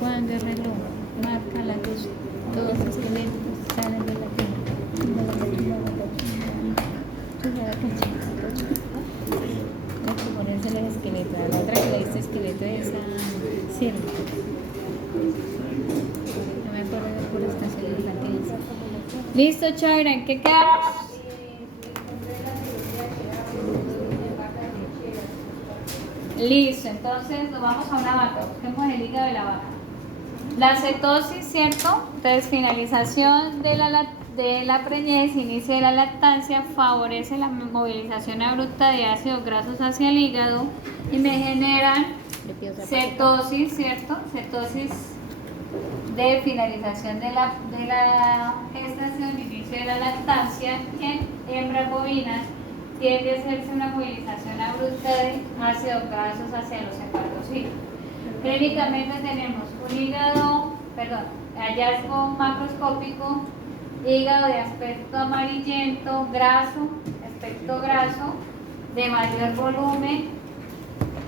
Cuando el reloj marca la luz, todos los esqueletos salen de la tierra. Hay que ponerse el esqueleto. A la otra que le diste esqueleto es Listo, Chaira, ¿en qué quedamos? Listo, entonces nos vamos a una vaca, busquemos el hígado de la vaca. La cetosis, ¿cierto? Entonces, finalización de la preñez, inicio de la lactancia, favorece la movilización abrupta de ácidos grasos hacia el hígado y me generan cetosis, ¿cierto? Cetosis de finalización de la gestación, inicio de la lactancia en hembras bovinas. Tiende a hacerse una movilización abrupta de ácidos grasos hacia los hepatocitos. Clínicamente tenemos hallazgo macroscópico, hígado de aspecto amarillento, aspecto graso, de mayor volumen,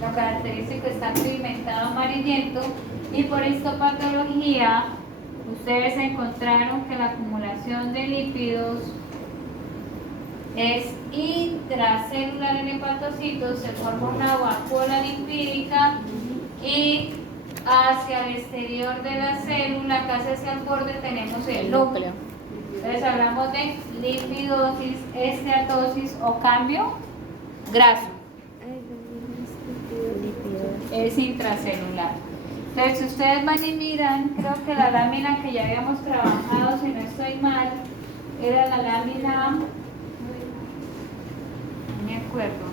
lo característico está pigmentado amarillento, y por histopatología ustedes encontraron que la acumulación de lípidos es intracelular en hepatocitos, se forma una vacuola lipídica y hacia el exterior de la célula, casi hacia el borde, tenemos el núcleo. Entonces hablamos de lipidosis, esteatosis o cambio graso. Es intracelular. Entonces, si ustedes van y miran, creo que la lámina que ya habíamos trabajado, si no estoy mal, era la lámina, no me acuerdo,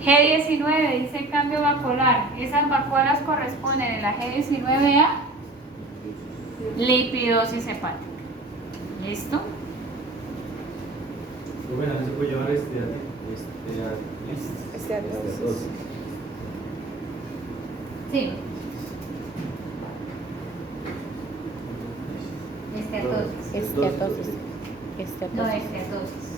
G19, dice cambio vacuolar. Esas vacuolas corresponden en la G19 a lipidosis hepática. ¿Listo? Bueno, se puede llevar Sí. Esteatosis. No, esteatosis.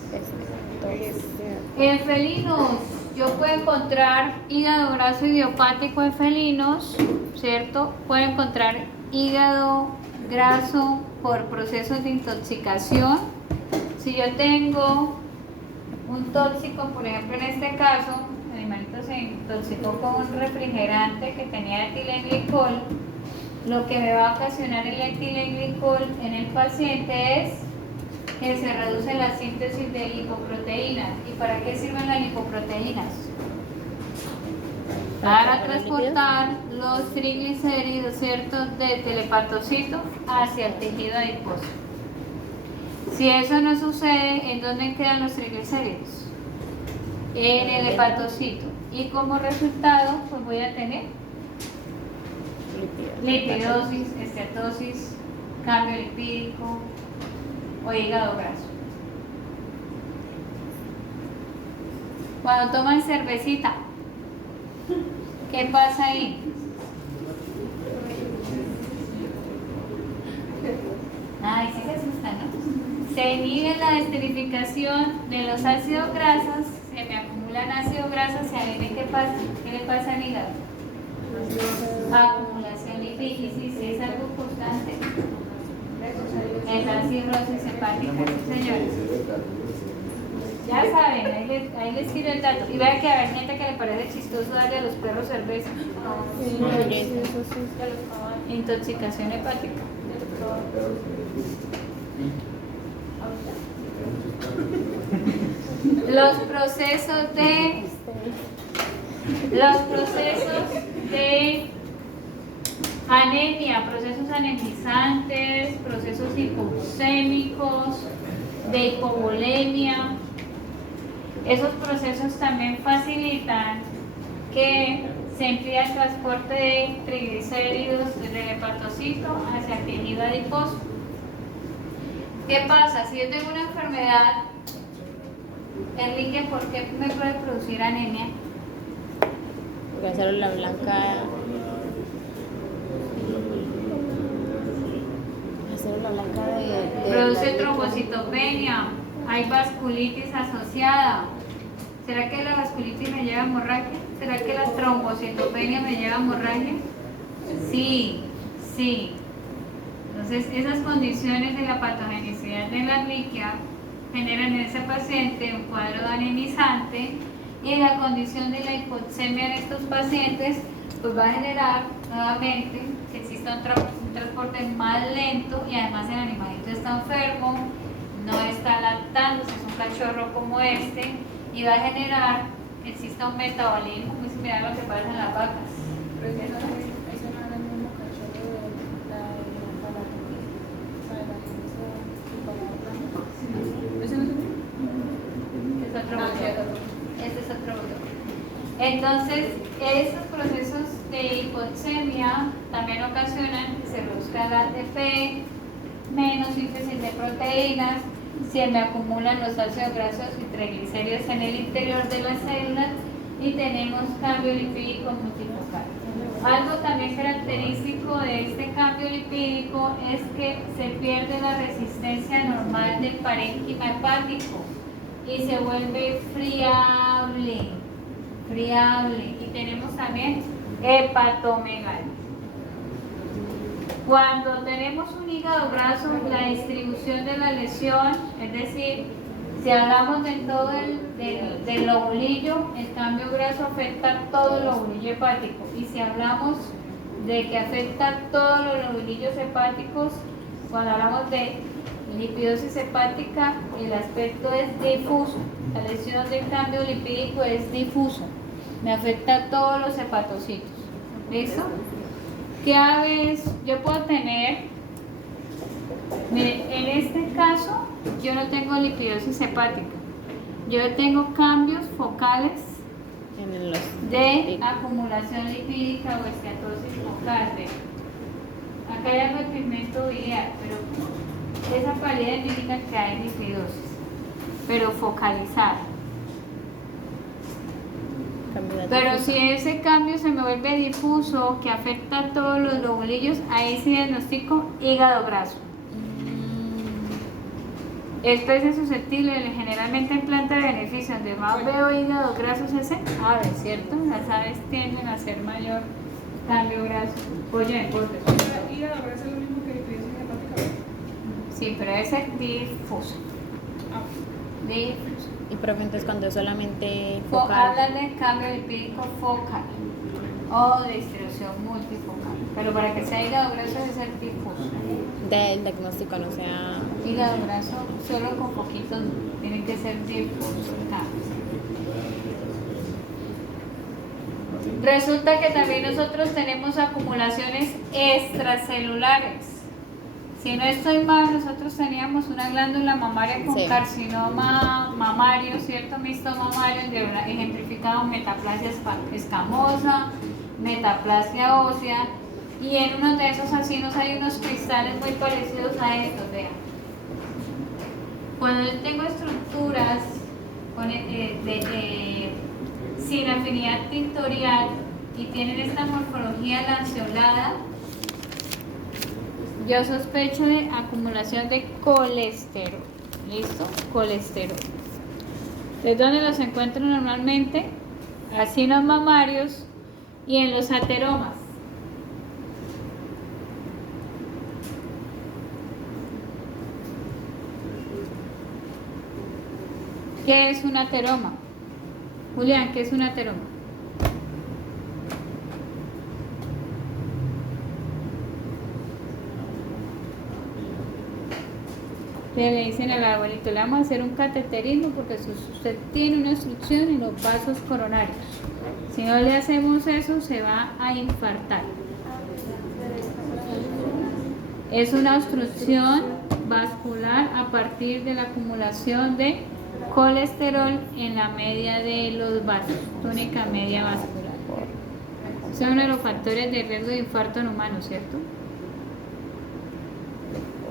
En felinos, yo puedo encontrar hígado graso idiopático en felinos, ¿cierto? Puedo encontrar hígado graso por procesos de intoxicación. Si yo tengo un tóxico, por ejemplo en este caso, el animalito se intoxicó con un refrigerante que tenía etilenglicol, lo que me va a ocasionar el etilenglicol en el paciente es que se reduce la síntesis de lipoproteínas. ¿Y para qué sirven las lipoproteínas? Para transportar los triglicéridos, ¿cierto?, del hepatocito hacia el tejido adiposo. Si eso no sucede, ¿en dónde quedan los triglicéridos? En el hepatocito. Y como resultado, pues voy a tener lipidosis, esteatosis, cambio lipídico o hígado graso. Cuando toman cervecita, ¿qué pasa ahí? Ay, sí se asusta, ¿no? Se inhibe la esterificación de los ácidos grasos, se me acumulan ácidos grasos, y adivinen qué pasa. ¿Qué le pasa al hígado? Acumulación lipídica, es algo constante. En la cirrosis hepática, sí señores. Ya saben, ahí les tiro el dato. Y vean que hay gente que le parece chistoso darle a los perros cerveza. Intoxicación hepática. Los procesos de anemia, procesos anemizantes, procesos hipoxémicos, de hipovolemia, esos procesos también facilitan que se impida el transporte de triglicéridos del hepatocito hacia el tejido adiposo. ¿Qué pasa? Si yo tengo una enfermedad, Enrique, ¿por qué me puede producir anemia? Porque la célula blanca. La célula blanca de Produce trombocitopenia, hay vasculitis asociada. ¿Será que la vasculitis me lleva a hemorragia? ¿Será que la trombocitopenia me lleva a hemorragia? Sí. Entonces, esas condiciones de la patogenicidad de la riquia generan en ese paciente un cuadro anemizante, y la condición de la hipoxemia en estos pacientes pues va a generar nuevamente, que exista un transporte más lento y además el animalito está enfermo, no está lactando, si es un cachorro como este, y va a generar que exista un metabolismo muy similar a lo que pasa en las vacas. Pero eso no era el mismo cachorro de la ¿ese no es el mismo? Es otro botón. Este es otro botón. Entonces, estos procesos de hipoxemia también ocasionan que se reduzca el ATP, menos síntesis de proteínas, se me acumulan los ácidos grasos y triglicéridos en el interior de las células y tenemos cambio lipídico multifocal. Algo también característico de este cambio lipídico es que se pierde la resistencia normal del parénquima hepático y se vuelve friable. Y tenemos también hepatomegalia. Cuando tenemos un hígado graso, la distribución de la lesión, es decir, si hablamos de todo del lobulillo, el cambio graso afecta todo el lobulillo hepático. Y si hablamos de que afecta todos los lobulillos hepáticos, cuando hablamos de lipidosis hepática, el aspecto es difuso. La lesión del cambio lipídico es difuso. Me afecta a todos los hepatocitos. ¿Listo? ¿Qué aves yo puedo tener? Mire, en este caso, yo no tengo lipidosis hepática. Yo tengo cambios focales de acumulación lipídica o esteatosis focal. Acá hay algo de pigmento biliar, pero esa pálida indica que hay lipidosis, pero focalizada. Pero si ese cambio se me vuelve difuso, que afecta a todos los lobulillos, ahí sí diagnostico hígado graso. Especie susceptible, generalmente en planta de beneficio, donde más veo hígado graso es ese ave, ¿cierto? Las aves tienden a ser mayor cambio graso. Pollo en corte. ¿Hígado graso es lo mismo que lipidosis hepática? Sí, pero ese es difuso. Difuso. Y profe, entonces cuando es solamente focal. Hablan de cambio lipídico focal o de distribución multifocal. Pero para que sea hígado graso debe ser difuso. Del diagnóstico no sea. Hígado graso solo con poquitos, tiene que ser difuso. Resulta que también nosotros tenemos acumulaciones extracelulares. Si no estoy mal, nosotros teníamos una glándula mamaria con carcinoma mamario, ¿cierto? Mixto mamario, ejemplificado metaplasia escamosa, metaplasia ósea, y en uno de esos acinos hay unos cristales muy parecidos a estos, vean. Cuando yo tengo estructuras sin afinidad tintorial y tienen esta morfología lanceolada, yo sospecho de acumulación de colesterol. ¿Listo? Colesterol. ¿De dónde los encuentro normalmente? Acinos mamarios y en los ateromas. ¿Qué es un ateroma? Julián, ¿qué es un ateroma? Le dicen al abuelito, le vamos a hacer un cateterismo porque usted tiene una obstrucción en los vasos coronarios. Si no le hacemos eso, se va a infartar. Es una obstrucción vascular a partir de la acumulación de colesterol en la media de los vasos, túnica media vascular. Son uno de los factores de riesgo de infarto en humanos, ¿cierto?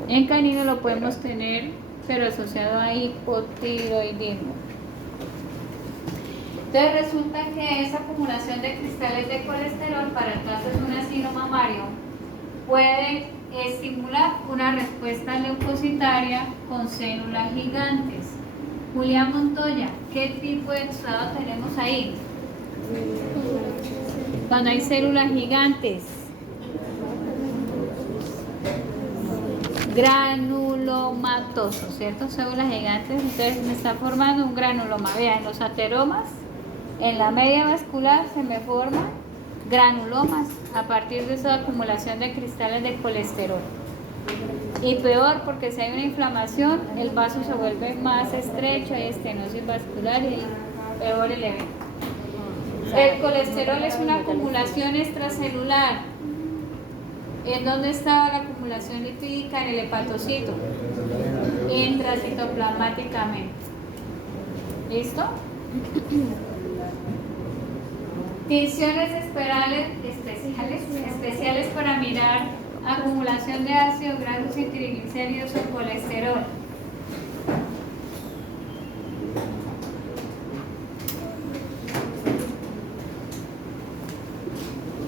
En canino lo podemos tener, pero asociado a hipotiroidismo. Entonces resulta que esa acumulación de cristales de colesterol para el caso de un acino mamario puede estimular una respuesta leucocitaria con células gigantes. Julián Montoya, ¿qué tipo de exudado tenemos ahí? Cuando hay células gigantes. Granulomatoso, ¿cierto? Células gigantes, entonces me está formando un granuloma. Vean, los ateromas, en la media vascular se me forman granulomas a partir de esa acumulación de cristales de colesterol. Y peor, porque si hay una inflamación, el vaso se vuelve más estrecho, hay estenosis vascular y peor el evento. El colesterol es una acumulación extracelular. ¿En dónde estaba la acumulación lipídica? En el hepatocito, intracitoplasmáticamente. ¿Listo? Tinciones especiales para mirar acumulación de ácidos grasos y triglicéridos o colesterol.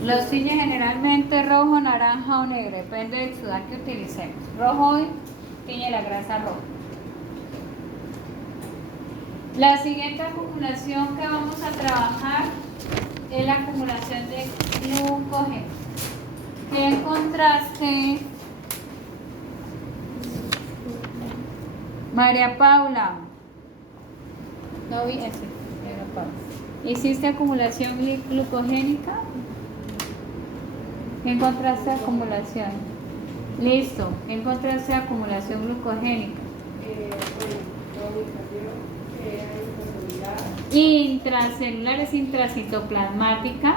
Los tiñe generalmente rojo, naranja o negro, depende del sudar que utilicemos. Rojo hoy tiñe la grasa roja. La siguiente acumulación que vamos a trabajar es la acumulación de glucógeno. ¿Qué encontraste, María Paula? No vi ese, María Paula. ¿Hiciste acumulación glucogénica? ¿Qué encontraste de acumulación? Listo. ¿Qué encontraste de acumulación glucogénica? Intracelular es intracitoplasmática.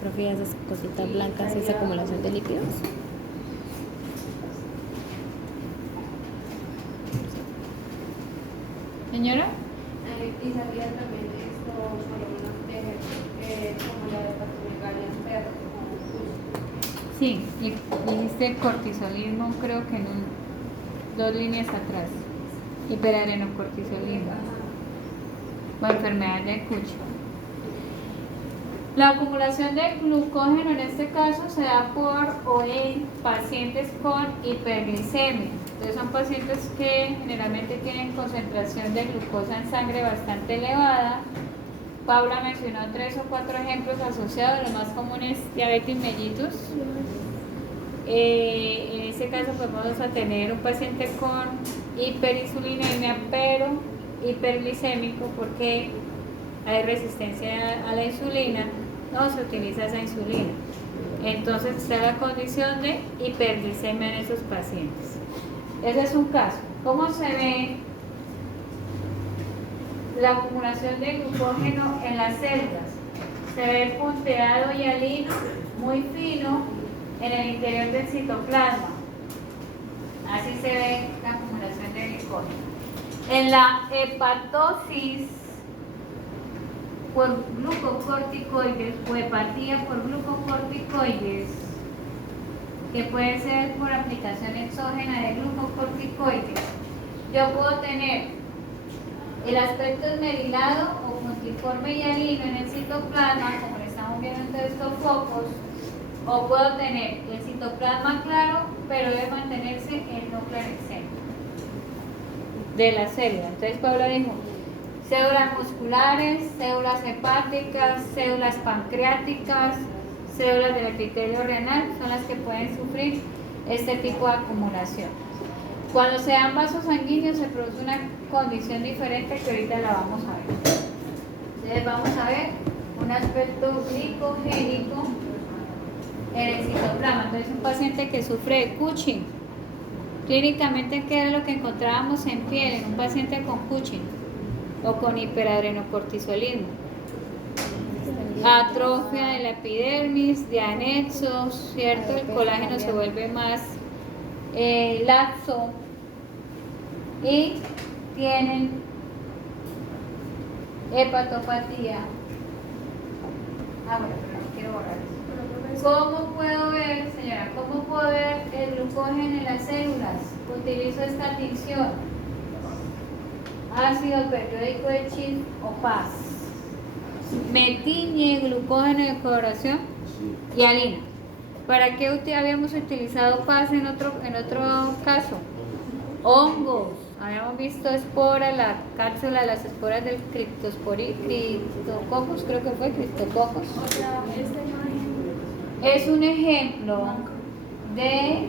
Profe, esas cositas blancas es acumulación de lípidos. Señora. Y sabía también esto, por lo menos, como la hepatomegalia en perros. Sí, dijiste cortisolismo, creo que en dos líneas atrás. Hiperarenocortisolismo. O enfermedad de Cushing. La acumulación de glucógeno en este caso se da por o en pacientes con hiperglicemia. Entonces son pacientes que generalmente tienen concentración de glucosa en sangre bastante elevada. Paula mencionó 3 o 4 ejemplos asociados, los más comunes diabetes mellitus. En este caso pues vamos a tener un paciente con hiperinsulinemia pero hiperglicémico porque hay resistencia a la insulina, no se utiliza esa insulina. Entonces está la condición de hiperglicemia en esos pacientes. Ese es un caso. ¿Cómo se ve la acumulación de glucógeno en las células? Se ve punteado y hialino, muy fino, en el interior del citoplasma. Así se ve la acumulación de glucógeno. En la hepatosis por glucocorticoides o hepatía por glucocorticoides, que puede ser por aplicación exógena de glucocorticoides, yo puedo tener el aspecto esmerilado o puntiforme y hialino en el citoplasma, como lo estamos viendo en todos estos focos, o puedo tener el citoplasma claro, pero debe mantenerse el núcleo en el centro de la célula. Entonces Paula dijo, células musculares, células hepáticas, células pancreáticas, células del epitelio renal son las que pueden sufrir este tipo de acumulación. Cuando se dan vasos sanguíneos se produce una condición diferente que ahorita la vamos a ver. Entonces vamos a ver un aspecto glicogénico en el citoplasma. Entonces un paciente que sufre de Cushing, clínicamente ¿qué era lo que encontrábamos en piel en un paciente con Cushing o con hiperadrenocortisolismo? Atrofia de la epidermis, de anexos, ¿cierto? El colágeno se vuelve más laxo y tienen hepatopatía. Bueno, pero no quiero borrar eso. ¿Cómo puedo ver, señora? ¿Cómo puedo ver el glucógeno en las células? Utilizo esta tinción. ácido periódico de Child o PAS, metinje, glucógeno de coloración y alina. ¿Para qué habíamos utilizado PAS en otro caso? Hongos, habíamos visto esporas, la cápsula de las esporas del Cryptococcus, creo que fue Cryptococcus. Es un ejemplo de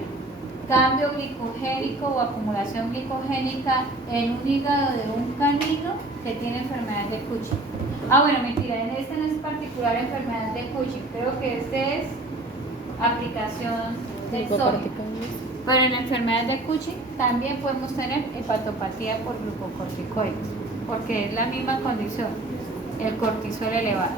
cambio glicogénico o acumulación glicogénica en un hígado de un canino que tiene enfermedad de Cushing. Bueno, mentira, en este no es particular enfermedad de Cushing, creo que este es aplicación del sodio. Pero en la enfermedad de Cushing también podemos tener hepatopatía por glucocorticoides, porque es la misma condición, el cortisol elevado.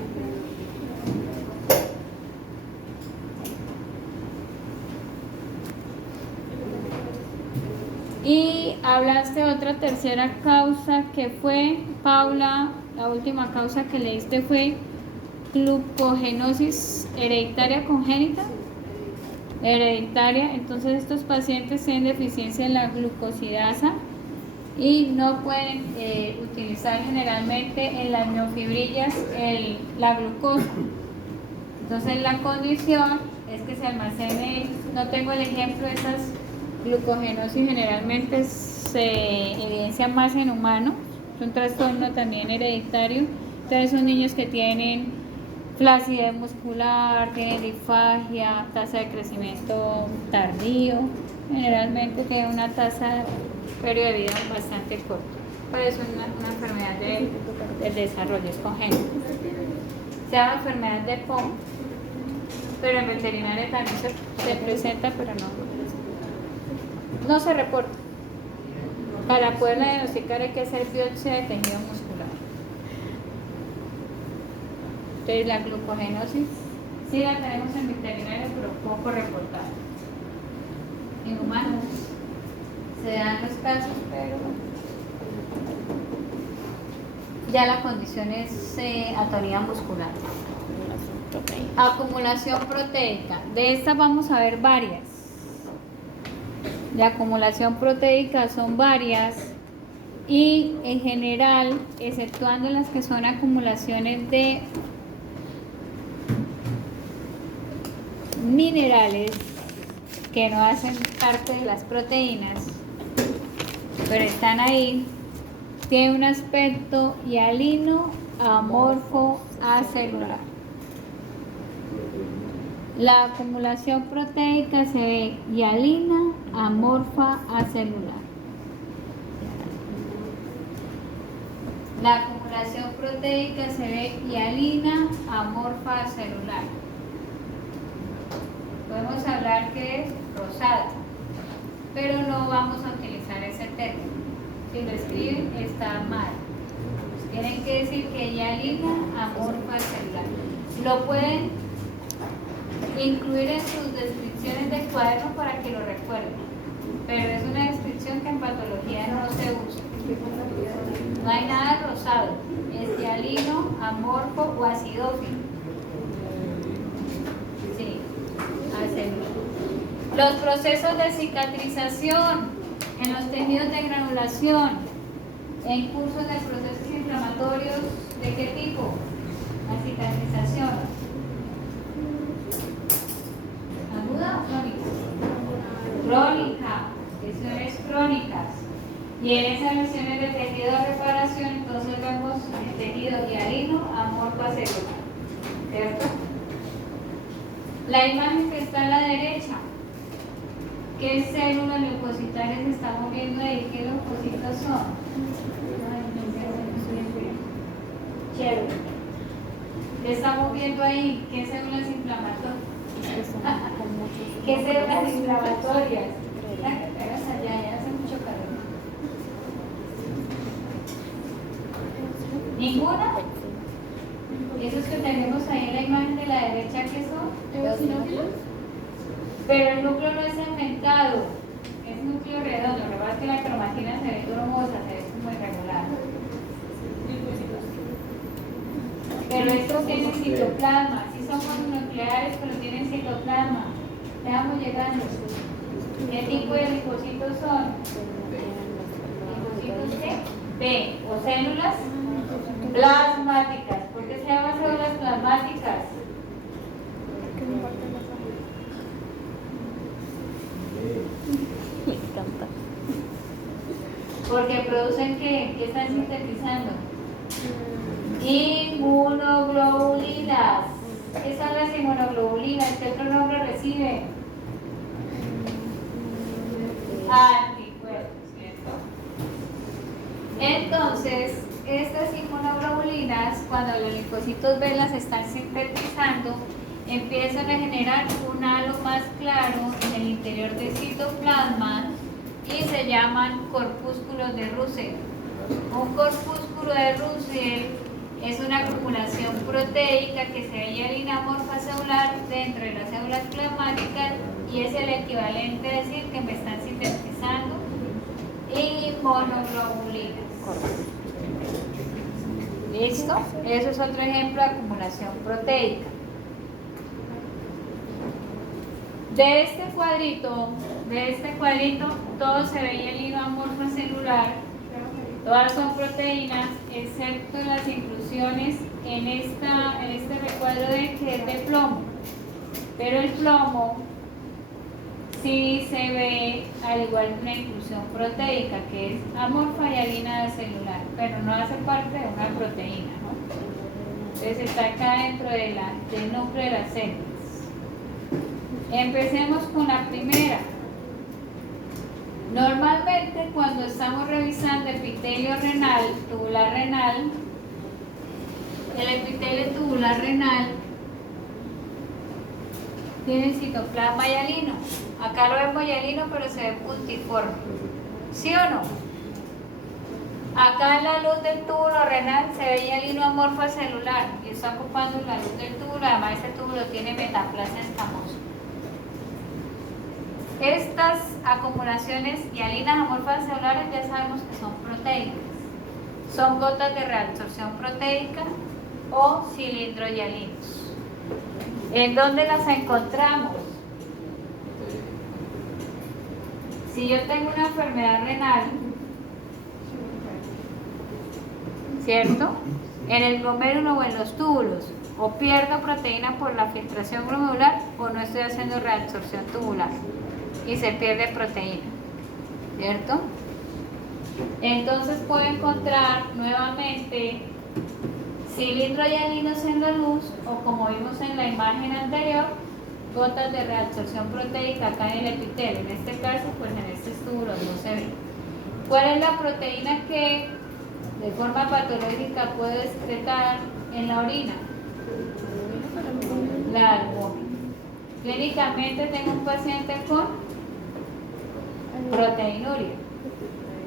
Y hablaste de otra tercera causa que fue, Paula, la última causa que leíste fue glucogenosis hereditaria congénita. Hereditaria, entonces estos pacientes tienen deficiencia en la glucosidasa y no pueden utilizar generalmente en las miofibrillas la glucosa. Entonces la condición es que se almacene, no tengo el ejemplo de esas glucogenosis, generalmente se evidencia más en humanos, es un trastorno también hereditario. Entonces son niños que tienen flacidez muscular, tienen disfagia, tasa de crecimiento tardío, generalmente tiene una tasa de periodo de vida bastante corto, pero es una enfermedad del desarrollo, es congénita. Se llama enfermedad de POM, pero en veterinaria también se presenta, pero no se reporta. Para poderla diagnosticar hay que hacer biopsia de tejido muscular. Entonces la glucogenosis sí la tenemos en veterinaria, pero poco reportada. En humanos se dan los casos, pero ya la condición es atonía muscular. Acumulación proteica. De esta vamos a ver varias. De acumulación proteica son varias y en general, exceptuando las que son acumulaciones de minerales que no hacen parte de las proteínas, pero están ahí, tiene un aspecto hialino amorfo acelular. La acumulación proteica se ve hialina amorfa acelular. La acumulación proteica se ve hialina amorfa celular. Podemos hablar que es rosada, pero no vamos a utilizar ese término. Si lo escriben está mal. Tienen que decir que hialina amorfa celular. Lo pueden incluir en sus descripciones del cuaderno para que lo recuerden, pero es una descripción que en patología no se usa. No hay nada rosado, es hialino, amorfo o acidófilo. Sí, acelular. Los procesos de cicatrización en los tejidos de granulación, en cursos de procesos inflamatorios, ¿de qué tipo? La cicatrización. ¿Aguda o crónica? Crónica, lesiones crónicas. Y en esas lesiones de tejido de reparación, entonces vemos el tejido hialino amorfo acelular, ¿cierto? La imagen que está a la derecha, ¿qué células leucocitarias estamos viendo ahí? ¿Qué leucocitos son? Chévere. ¿Qué estamos viendo ahí? ¿Qué células inflamatorias? ¿Qué células inflamatorias? Ya hace mucho calor. ¿Ninguna? Esos que tenemos ahí en la imagen de la derecha, ¿qué son? ¿Eosinófilos? Pero el núcleo no es segmentado, es núcleo redondo. Lo que pasa es que la cromatina se ve grumosa, se ve como irregular. Pero estos tienen citoplasma, sí son mononucleares, pero tienen citoplasma. Ya vamos llegando. ¿Qué tipo de linfocitos son? ¿Linfocitos qué? B, o células plasmáticas. ¿Por qué se llaman células plasmáticas? Que no importa la forma. Me encanta. Porque producen ¿qué están sintetizando? Inmunoglobulinas. ¿Qué son las inmunoglobulinas? ¿Qué otro nombre recibe? Anticuerpos, ¿cierto? Entonces, estas inmunoglobulinas, cuando los linfocitos B las están sintetizando, empiezan a generar un halo más claro en el interior del citoplasma y se llaman corpúsculos de Russell. Un corpúsculo de Russell es una acumulación proteica que se halla linamorfa celular dentro de las células plasmáticas y es el equivalente a decir que me están sintetizando inmunoglobulinas. ¿Listo? Eso es otro ejemplo de acumulación proteica. De este cuadrito, todo se veía el hilo amorfo celular. Todas son proteínas, excepto las inclusiones en este recuadro que es de plomo. Pero el plomo sí se ve al igual que una inclusión proteica, que es amorfa y halina celular, pero no hace parte de una proteína, ¿no? Entonces está acá dentro del núcleo de las células. Empecemos con la primera. Normalmente cuando estamos revisando epitelio renal, tubular renal, el epitelio tubular renal tiene citoplasma y halino. Acá lo vemos hialino, pero se ve puntiforme. ¿Sí o no? Acá en la luz del túbulo renal se ve hialino amorfo celular y está ocupando la luz del túbulo. Además, este túbulo tiene metaplasia escamosa. Estas acumulaciones hialinas amorfas celulares ya sabemos que son proteicas. Son gotas de reabsorción proteica o cilindrohialinos. ¿En dónde las encontramos? Si yo tengo una enfermedad renal, ¿cierto? En el glomérulo o en los túbulos, o pierdo proteína por la filtración glomerular o no estoy haciendo reabsorción tubular y se pierde proteína, ¿cierto? Entonces puedo encontrar nuevamente cilindrohialinos en la luz o, como vimos en la imagen anterior, gotas de reabsorción proteica acá en el epitelio. En este caso, pues en estos túbulos no se ve. ¿Cuál es la proteína que de forma patológica puedo excretar en la orina? La albúmina. Clínicamente tengo un paciente con proteinuria.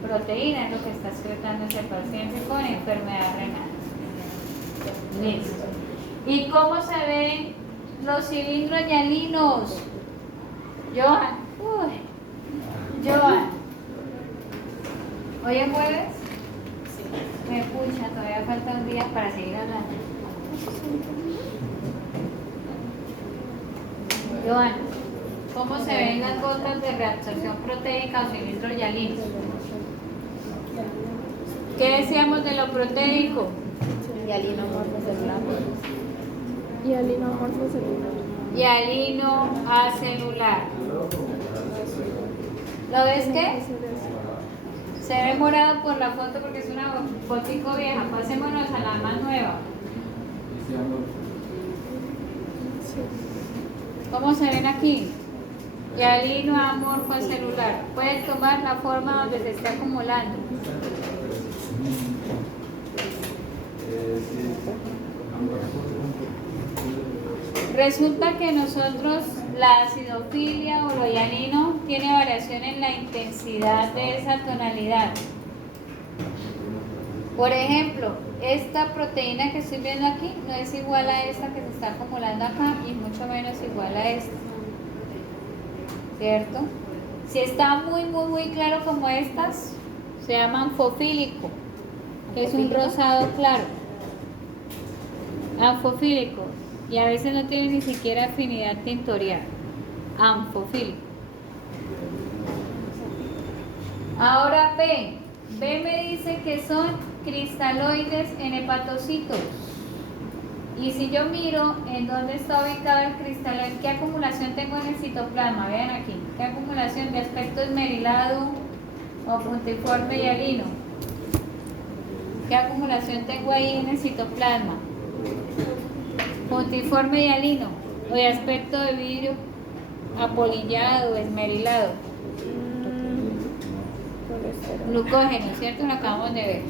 Proteína es lo que está excretando ese paciente con enfermedad renal. Listo. ¿Y cómo se ven los cilindrohialinos? Johan. Johan. ¿Hoy es jueves? Me pucha, todavía faltan días para seguir hablando. Johan, ¿cómo se ven las gotas de reabsorción proteica o cilindrohialinos? ¿Qué decíamos de lo proteico? Hialino amorfo celular. Hialino amorfo celular. Hialino acelular. ¿Lo ves qué? Se ve morado por la foto porque es una fotico vieja. Pasémonos a la más nueva. ¿Cómo se ven aquí? Hialino amorfo celular. Puedes tomar la forma donde se esté acumulando. Resulta que nosotros la acidofilia o lo hialino tiene variación en la intensidad de esa tonalidad. Por ejemplo, esta proteína que estoy viendo aquí no es igual a esta que se está acumulando acá y mucho menos igual a esta, ¿cierto? Si está muy claro como estas, se llama anfofílico, que es un rosado claro. Anfofílico, y a veces no tiene ni siquiera afinidad tintorial. Anfofílico. Ahora P, B me dice que son cristaloides en hepatocitos. Y si yo miro en dónde está ubicado el cristaloide, ¿qué acumulación tengo en el citoplasma? Vean aquí, ¿qué acumulación de aspecto esmerilado o puntiforme y alino? ¿Qué acumulación tengo ahí en el citoplasma? Puntiforme y alino, o de aspecto de vidrio apolillado, esmerilado. Glucógeno, ¿cierto? Lo acabamos de ver.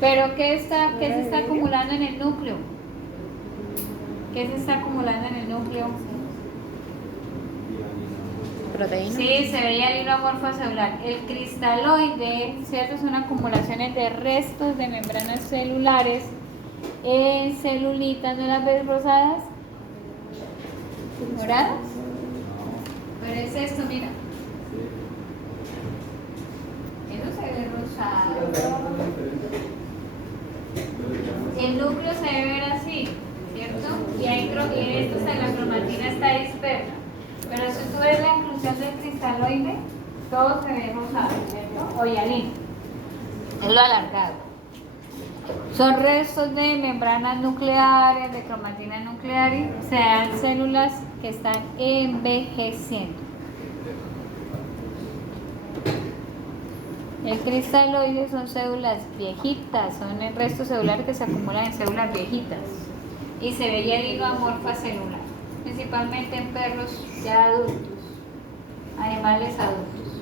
Pero ¿qué se está acumulando en el núcleo? ¿Qué se está acumulando en el núcleo? Proteína. Sí, se veía el hilo amorfo celular. El cristaloide, ¿cierto? Son acumulaciones de restos de membranas celulares en celulitas. ¿No las ves rosadas? ¿Moradas? Pero es esto, mira. Eso se ve rosado. El núcleo se debe ver así, ¿cierto? Y la cromatina está dispersa. Pero si tú ves la inclusión del cristaloide, todo se ve rosado, ¿cierto? O hialino. Es lo alargado. Son restos de membranas nucleares, de cromatina nuclear, se dan células que están envejeciendo. El cristaloide son células viejitas, son el resto celular que se acumulan en células viejitas y se veía el hilo amorfa celular, principalmente en perros ya adultos, animales adultos.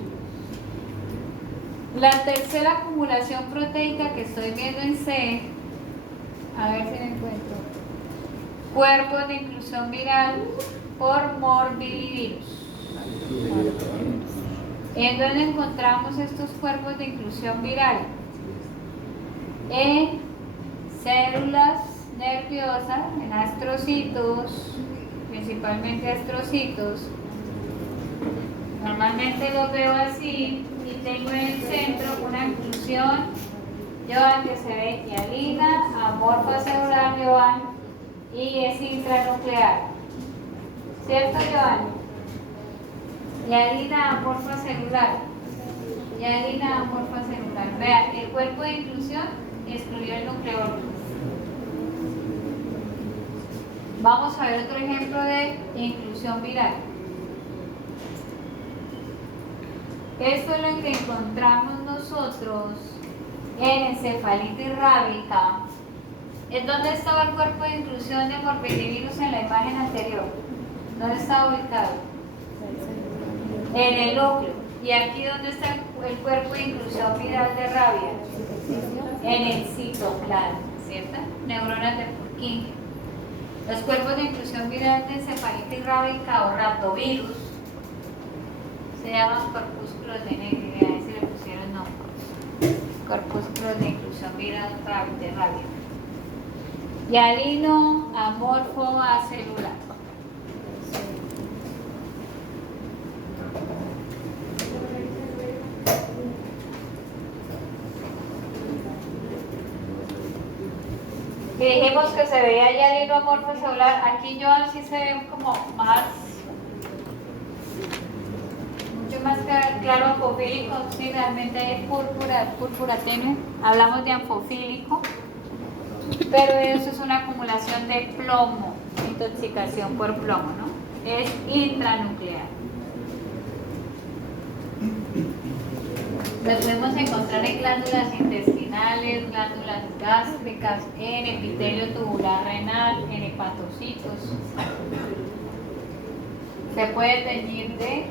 La tercera acumulación proteica que estoy viendo en C, a ver si la encuentro, cuerpos de inclusión viral por morbillivirus. ¿En dónde encontramos estos cuerpos de inclusión viral? En células nerviosas, en astrocitos, principalmente astrocitos. Normalmente los veo así y tengo en el centro una inclusión, Joan, que se ve hialina, amorfa celular, Joan, y es intranuclear. ¿Cierto, Joan? Hialina amorfa celular. Hialina amorfa celular. Vean, el cuerpo de inclusión excluyó el nucleolo. Vamos a ver otro ejemplo de inclusión viral. Esto es lo que encontramos nosotros en encefalitis rábica. ¿En dónde estaba el cuerpo de inclusión de morbillivirus en la imagen anterior? ¿Dónde estaba ubicado? En el núcleo. ¿Y aquí dónde está el cuerpo de inclusión viral de rabia? En el citoplasma, ¿cierto? Neuronas de Purkinje. Los cuerpos de inclusión viral de encefalitis rábica o ratovirus se llaman corpúsculos de Negri, a ver si le pusieron nombre. Corpúsculos de inclusión viral de rabia. Hialino amorfo acelular. Que dijimos que se veía ya el hilo amorfo celular, aquí yo sí se ve como más, mucho más claro anfofílico, sí, realmente hay púrpura tenue, hablamos de anfofílico, pero eso es una acumulación de plomo, intoxicación por plomo, ¿no? Es intranuclear. Lo podemos encontrar en glándulas intestinales, glándulas gástricas, en epitelio tubular renal, en hepatocitos. Se puede teñir de...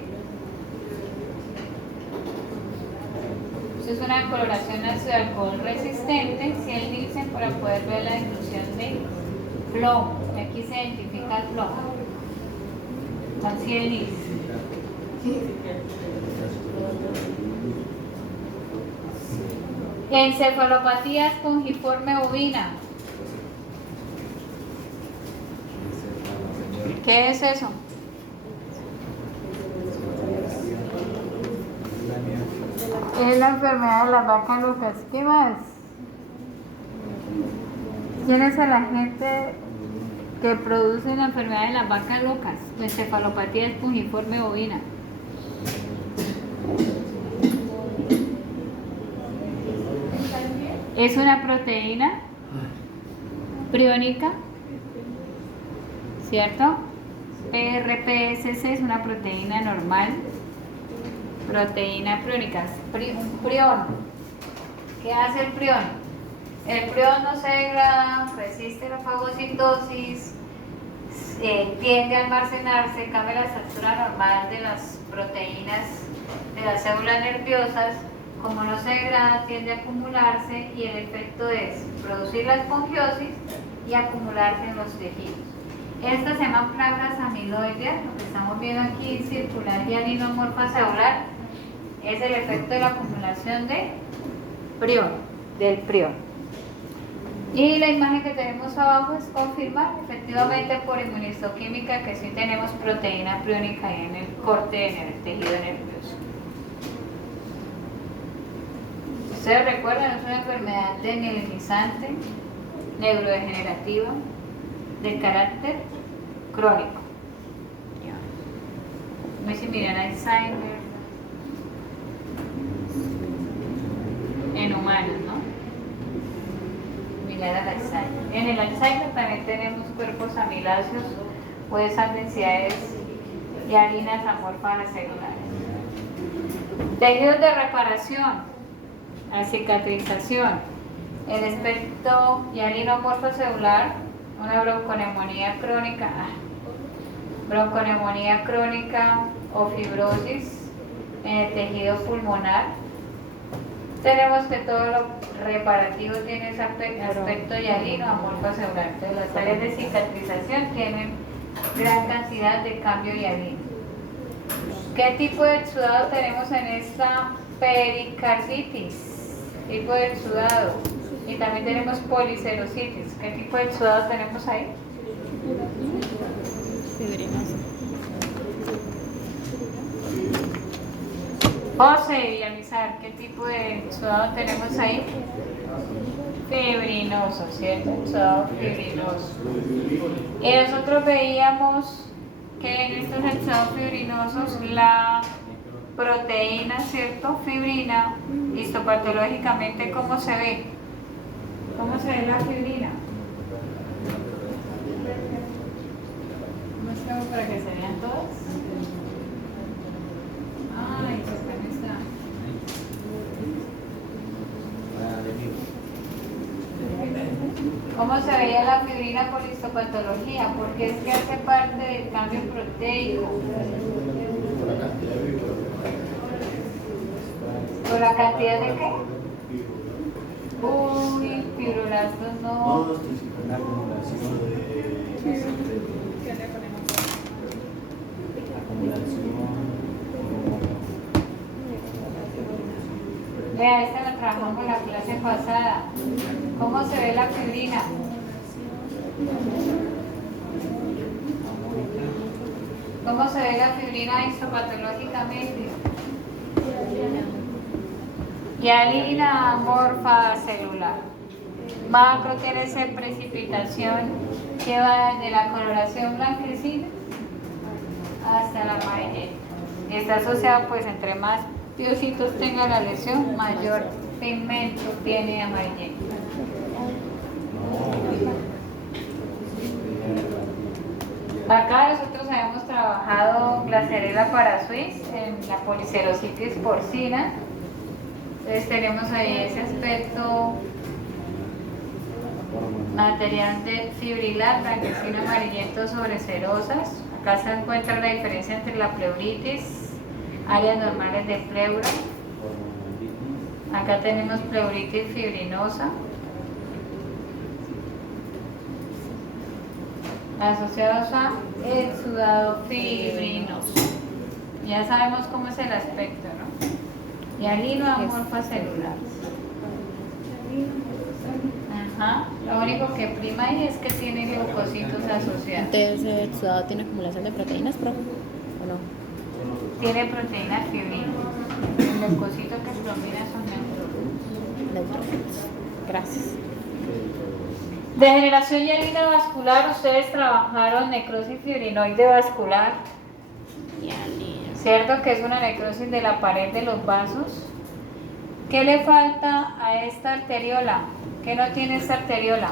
Esto es una coloración ácido alcohol resistente, Ciel Nielsen, para poder ver la inclusión de plomo. Aquí se identifica el plomo con Ciel Nielsen. Encefalopatía espongiforme bovina. ¿Qué es eso? Es la enfermedad de las vacas locas. ¿Qué más? ¿Quién es el agente que produce la enfermedad de las vacas locas? La encefalopatía espongiforme bovina. Es una proteína priónica, ¿cierto? PRPSC es una proteína normal, proteína priónica, un prión. ¿Qué hace el prión? El prión no se degrada, resiste la fagocitosis, tiende a almacenarse, cambia la estructura normal de las proteínas de las células nerviosas. Como no se degrada, tiende a acumularse y el efecto es producir la esponjiosis y acumularse en los tejidos. Estas se llaman placas amiloideas, lo que estamos viendo aquí, circular hialinomorfa celular, es el efecto de la acumulación de prión, del prión. Y la imagen que tenemos abajo es confirmar efectivamente por inmunistoquímica que sí tenemos proteína priónica ahí en el corte, en el tejido nervioso. Ustedes recuerdan, es una enfermedad demielinizante, neurodegenerativa, de carácter crónico. Muy similar a Alzheimer en humanos, ¿no? Similar al Alzheimer. En el Alzheimer también tenemos cuerpos amiláceos o esas densidades hialinas amorfas celulares. Tejidos de reparación. La cicatrización, el espectro hialinomorfo celular, una bronconeumonía crónica o fibrosis en el tejido pulmonar. Tenemos que todo lo reparativo tiene ese aspecto hialinomorfo celular. Entonces las áreas de cicatrización tienen gran cantidad de cambio hialino. ¿Qué tipo de exudado tenemos en esta pericarditis? Tipo de exudado, y también tenemos policerositis. ¿Qué tipo de exudado tenemos ahí? Fibrinoso. José Villamizar, ¿qué tipo de exudado tenemos ahí? Fibrinoso, ¿cierto? Exudado fibrinoso. Y nosotros veíamos que en estos exudados fibrinosos la proteína, ¿cierto? Fibrina, histopatológicamente, ¿cómo se ve? ¿Cómo se ve la fibrina? ¿Cómo estamos para que se vean todas? Ay, pues acá no está. ¿Cómo se veía la fibrina por histopatología? Porque es que hace parte del cambio proteico. ¿Por la cantidad de qué? Uy, fibroblastos no. Una acumulación de... ¿Qué le ponemos? Vea, esta la trabajamos la clase pasada. ¿Cómo se ve la fibrina? ¿Cómo se ve la fibrina histopatológicamente? Hialina amorfa celular. Macro tiene esa precipitación que va desde la coloración blanquecina hasta la amarillenta. Y está asociado, pues, entre más piocitos tenga la lesión, mayor pigmento tiene amarillento. Acá nosotros habíamos trabajado Glasserella parasuis en la policerositis porcina. Entonces tenemos ahí ese aspecto material de fibrilar, blanquecino amarillento sobre cerosas. Acá se encuentra la diferencia entre la pleuritis, áreas normales de pleura. Acá tenemos pleuritis fibrinosa, asociados a exudado fibrinoso. Ya sabemos cómo es el aspecto, ¿no? Hialino amorfa celular. Ajá. Lo único que prima ahí es que tiene leucocitos asociados. Entonces, ¿el exudado tiene acumulación de proteínas, profe? ¿O no? Tiene proteína fibrina. El leucocito que predomina son Neutrófilos. Gracias. degeneración hialina vascular. Ustedes trabajaron necrosis fibrinoide vascular, ¿cierto? Que es una necrosis de la pared de los vasos. ¿Qué le falta a esta arteriola? ¿Qué no tiene esta arteriola?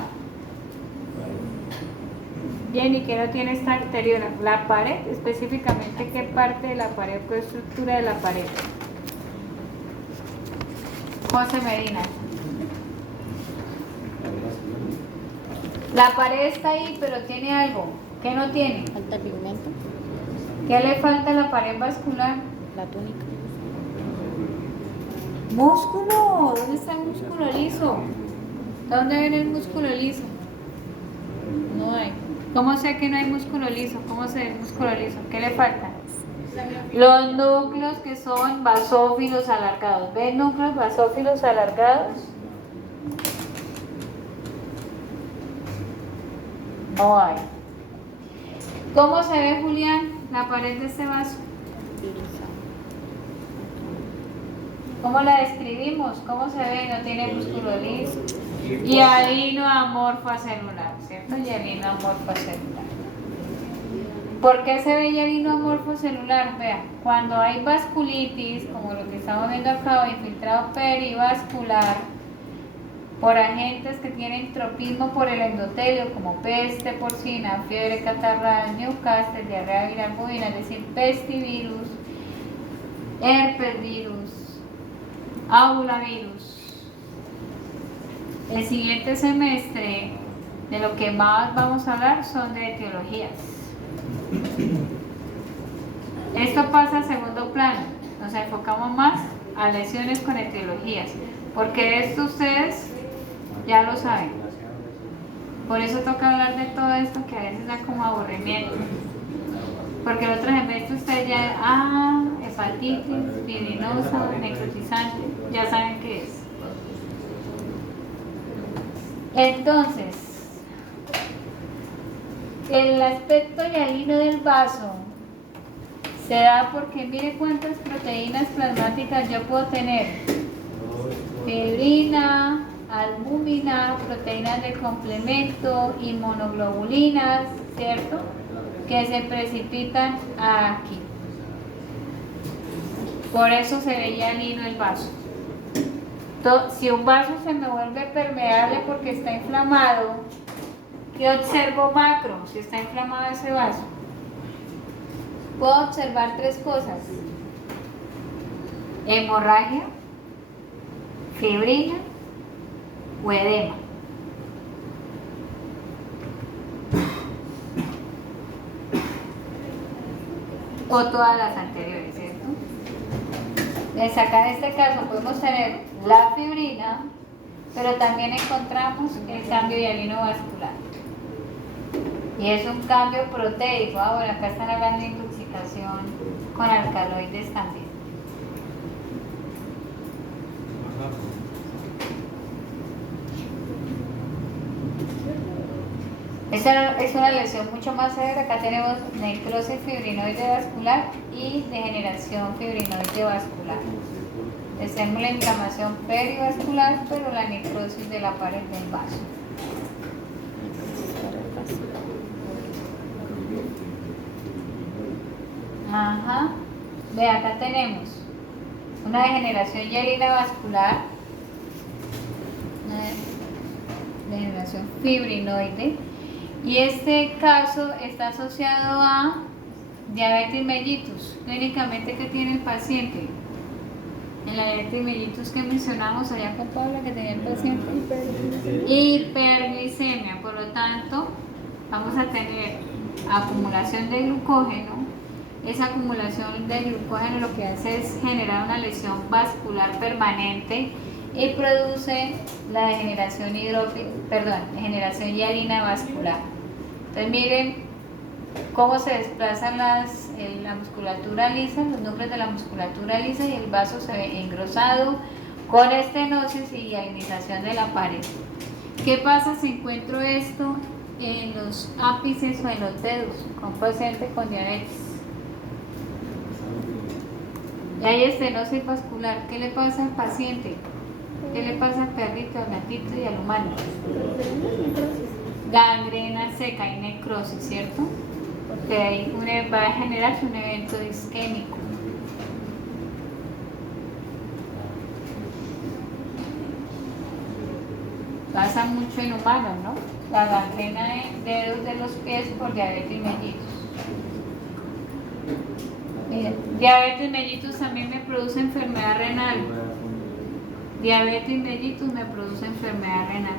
Bien, ¿y qué no tiene esta arteriola? La pared, específicamente, ¿qué parte de la pared, qué estructura de la pared? José Medina. La pared está ahí, pero tiene algo. ¿Qué no tiene? Falta pigmento, ¿Qué le falta a la pared vascular? la túnica. Músculo. ¿Dónde está el músculo liso? ¿Dónde viene el músculo liso? No hay. ¿Cómo sé que no hay músculo liso? ¿Cómo sé el músculo liso? ¿Qué le falta? Los núcleos que son basófilos alargados. ¿Ven núcleos basófilos alargados? No hay. ¿Cómo se ve, Julián, la pared de este vaso? ¿Cómo la describimos? ¿Cómo se ve? No tiene músculo liso. Hialino amorfa celular, ¿cierto? Hialino amorfa celular. ¿Por qué se ve hialino amorfo celular? Vean, cuando hay vasculitis, como lo que estamos viendo acá, o infiltrado perivascular, por agentes que tienen tropismo por el endotelio, como peste porcina, fiebre catarral, Newcastle, diarrea viral bovina, es decir, pestivirus, herpesvirus, abulavirus. El siguiente semestre, de lo que más vamos a hablar son de etiologías. Esto pasa a segundo plano, nos enfocamos más a lesiones con etiologías, porque esto ustedes ya lo saben. Por eso toca hablar de todo esto que a veces da como aburrimiento. Porque el otro semestre ustedes ya, hepatitis, fibrinosa, necrotizante, ya saben qué es. Entonces, el aspecto hialino del vaso se da porque mire cuántas proteínas plasmáticas yo puedo tener. Fibrina, albúmina, proteínas de complemento, inmunoglobulinas, ¿cierto? Que se precipitan aquí. Por eso se ve hialino el vaso. Si un vaso se me vuelve permeable porque está inflamado, ¿qué observo macro si está inflamado ese vaso? Puedo observar tres cosas: hemorragia, fibrina o edema. O todas las anteriores, ¿cierto? Entonces acá en este caso podemos tener la fibrina, pero también encontramos el cambio hialino vascular. Y es un cambio proteico. Bueno, acá están hablando de intoxicación con alcaloides también. Esta es una lesión mucho más severa. Acá tenemos necrosis fibrinoide vascular y degeneración fibrinoide vascular. Tenemos la inflamación perivascular, pero la necrosis de la pared del vaso. Ajá. Ve, acá tenemos una degeneración hialina vascular, una degeneración fibrinoide, y este caso está asociado a diabetes mellitus. Clínicamente, ¿qué tiene el paciente? En la diabetes mellitus que mencionamos allá con Paula, que tenía el paciente, hiperglicemia. Por lo tanto, vamos a tener acumulación de glucógeno. Esa acumulación de glucógeno lo que hace es generar una lesión vascular permanente y produce la degeneración degeneración hialina vascular. Entonces miren cómo se desplazan la musculatura lisa, los núcleos de la musculatura lisa, y el vaso se ve engrosado con estenosis y hialinización de la pared. ¿Qué pasa si encuentro esto en los ápices o en los dedos con un paciente con diabetes? Y hay estenosis vascular. ¿Qué le pasa al paciente? ¿Qué le pasa al perrito, al gatito y al humano? Gangrena seca y necrosis, ¿cierto? Porque ahí va a generarse un evento isquémico. Pasa mucho en humanos, ¿no? La gangrena de dedos de los pies por diabetes mellitus. Diabetes mellitus también me produce enfermedad renal. Diabetes mellitus me produce enfermedad renal.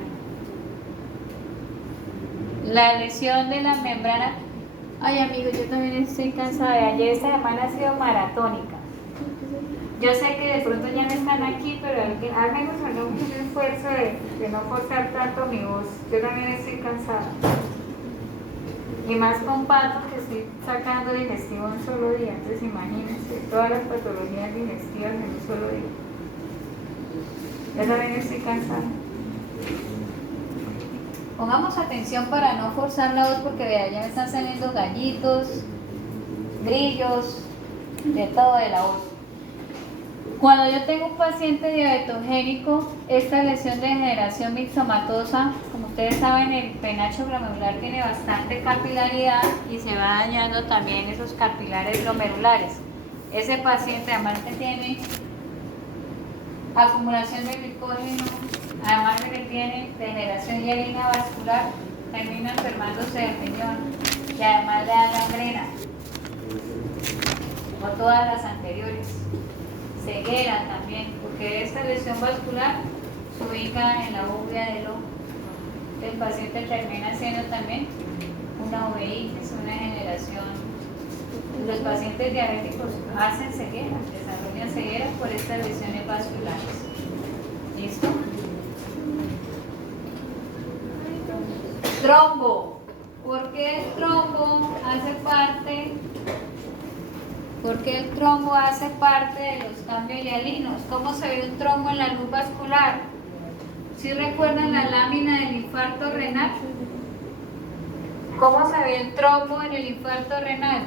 La lesión de la membrana. Ay, amigos, yo también estoy cansada. Ayer esta semana ha sido maratónica. Yo sé que de pronto ya no están aquí, pero háganme un esfuerzo de no forzar tanto mi voz. Yo también estoy cansada. Y más con Pato, que estoy sacando digestivo en un solo día. Entonces imagínense todas las patologías digestivas en un solo día. Yo también estoy cansada. Pongamos atención para no forzar la voz, porque vea, ya me están saliendo gallitos, grillos, de todo de la voz. Cuando yo tengo un paciente diabetogénico, esta lesión de degeneración mixomatosa, como ustedes saben, el penacho glomerular tiene bastante capilaridad y se va dañando también esos capilares glomerulares. Ese paciente además que tiene acumulación de glicógeno, además de que tiene degeneración hialina vascular, termina enfermándose del riñón y además le da gangrena, como todas las anteriores. Ceguera también, porque esta lesión vascular se ubica en la uvea del ojo. El paciente termina siendo también una uveitis, una degeneración. Los pacientes diabéticos hacen ceguera, desarrollan ceguera por estas lesiones vasculares. ¿Listo? Trombo. ¿Por qué el trombo hace parte? Porque el trombo hace parte de los cambios hialinos. ¿Cómo se ve un trombo en la luz vascular? ¿Sí recuerdan la lámina del infarto renal? ¿Cómo se ve el trombo en el infarto renal?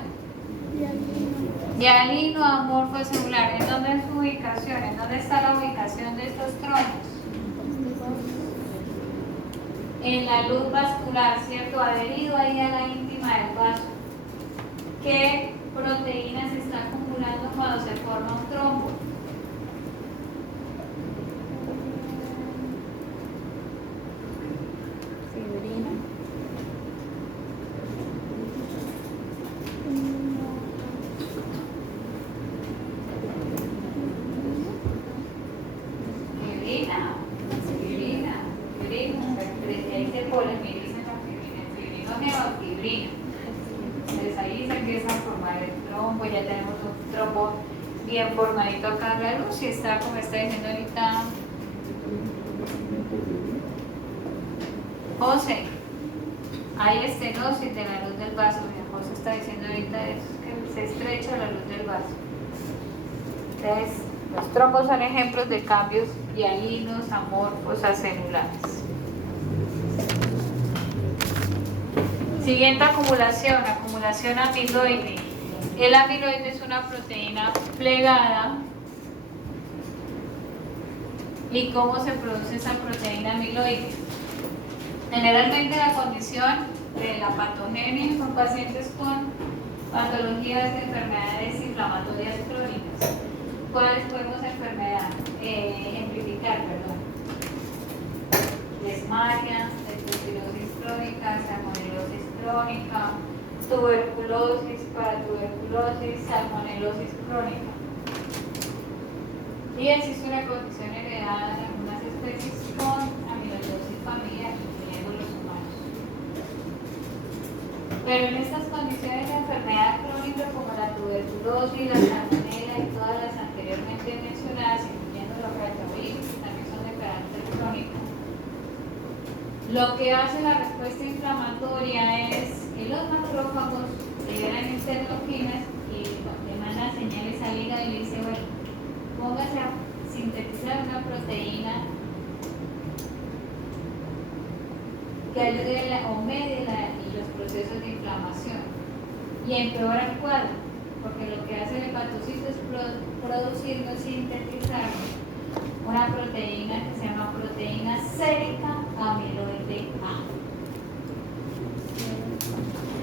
Hialino amorfo celular. ¿En dónde es su ubicación? ¿En dónde está la ubicación de estos trombos? En la luz vascular, ¿cierto? Adherido ahí a la íntima del vaso. ¿Qué proteína se está acumulando cuando se forma un trombo? Fibrina. Ahí se polimeriza la fibrina, fibrina. Entonces ahí se empieza a formar el trombo, ya tenemos un trombo bien formadito acá en la luz y está, como está diciendo ahorita José, hay estenosis de la luz del vaso. José está diciendo ahorita es que se estrecha la luz del vaso. Entonces, los trombos son ejemplos de cambios hialinos, amorfos, acelulares. Siguiente acumulación, acumulación amiloide. El amiloide es una proteína plegada. ¿Y cómo se produce esa proteína amiloide? Generalmente la condición de la patogenia son pacientes con patologías de enfermedades inflamatorias crónicas. ¿Cuáles podemos ejemplificar? Desmagia, esclerosis crónica, salmonelosis crónica, tuberculosis, paratuberculosis, salmonelosis crónica. Y existe una condición heredada en algunas especies con amiloidosis familiar, incluyendo los humanos. Pero en estas condiciones de enfermedad crónica como la tuberculosis, la salmonela y todas las anteriormente mencionadas, incluyendo los retrovirus, que también son de carácter crónico, lo que hace la respuesta inflamatoria es que los macrófagos liberan interleuquinas y le mandan señales al hígado y le dice, bueno, póngase a sintetizar una proteína que ayude o medie los procesos de inflamación y empeora el cuadro, porque lo que hace el hepatocito es producir o sintetizar una proteína que se llama proteína sérica amiloide A.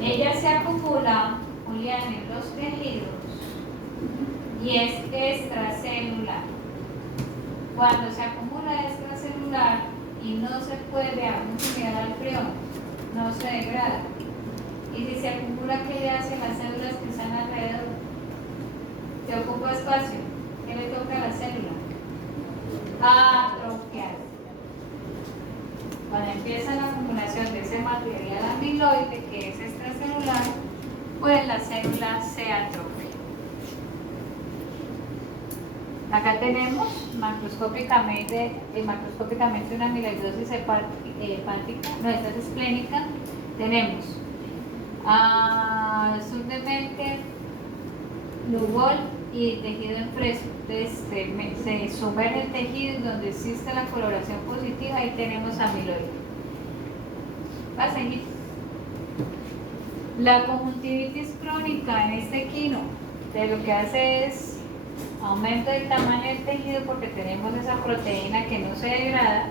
Ella se acumula, Julián, en los tejidos y es extracelular. Cuando se acumula extracelular, y no se puede, veamos similar al prión, no se degrada. Y si se acumula, ¿qué le hace a las células que están alrededor? Se ocupa espacio. ¿Qué le toca a la célula? Atrofiar. Cuando empieza la acumulación de ese material amiloide que es extracelular, pues la célula se atrofia. Acá tenemos macroscópicamente una amiloidosis hepática, no, esta es esplénica. Tenemos sur de Merkel, Lugol y tejido en fresco. Entonces se sumerge el tejido y donde existe la coloración positiva, ahí tenemos amiloide. Va a seguir. La conjuntivitis crónica en este equino, lo que hace es aumento del tamaño del tejido porque tenemos esa proteína que no se degrada.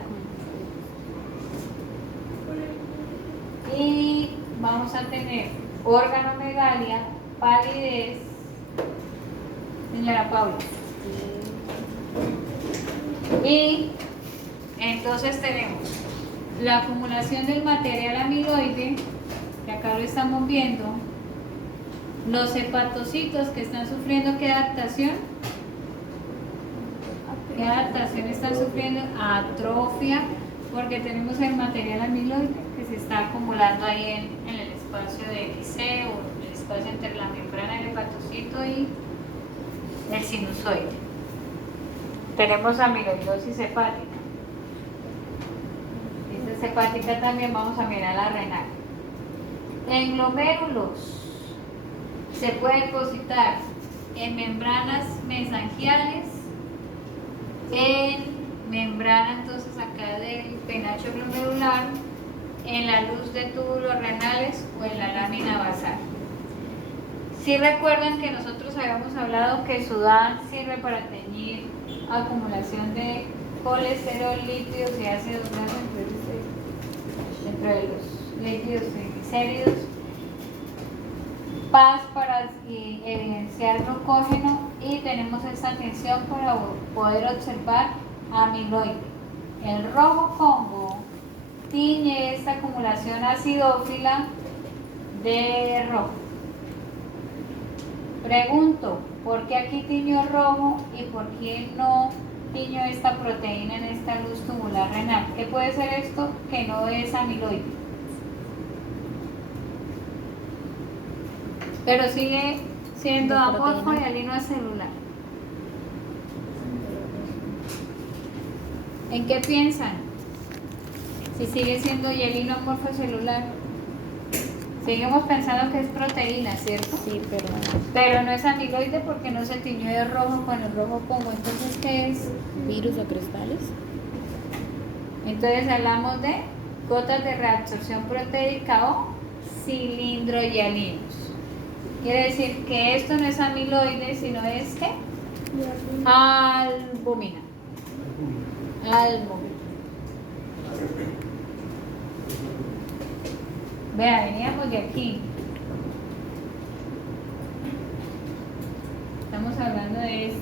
Y vamos a tener organomegalia, palidez. Señora Paula. Y entonces tenemos la acumulación del material amiloide, que acá lo estamos viendo, los hepatocitos que están sufriendo, ¿qué adaptación? ¿Qué adaptación están sufriendo? Atrofia, porque tenemos el material amiloide que se está acumulando ahí en el espacio de XC o el espacio entre la membrana del hepatocito y el sinusoide. Tenemos amiloidosis hepática. Esta es hepática también, vamos a mirar la renal. En glomérulos se puede depositar en membranas mesangiales, en membrana entonces acá del penacho glomerular, en la luz de túbulos renales o en la lámina basal. Si recuerdan que nosotros habíamos hablado que Sudán sirve para teñir acumulación de colesterol, lípidos y ácidos grasos dentro de los lípidos triglicéridos. PAS para evidenciar glucógeno, y tenemos esta tensión para poder observar amiloide. El rojo Congo tiñe esta acumulación acidófila de rojo. Pregunto, ¿por qué aquí tiño rojo y por qué no tiño esta proteína en esta luz tubular renal? ¿Qué puede ser esto que no es amiloide? Pero sigue siendo amorfo y alino celular. ¿En qué piensan? Si sigue siendo hialino amorfo celular. Seguimos pensando que es proteína, ¿cierto? Sí, pero no es amiloide porque no se tiñó de rojo con el rojo Congo. Entonces, ¿qué es? virus o cristales. Entonces hablamos de gotas de reabsorción proteica o cilindrohialinos. Quiere decir que esto no es amiloide, sino es ¿qué? Albúmina. Albúmina. Vea, veníamos de aquí. Estamos hablando de esto.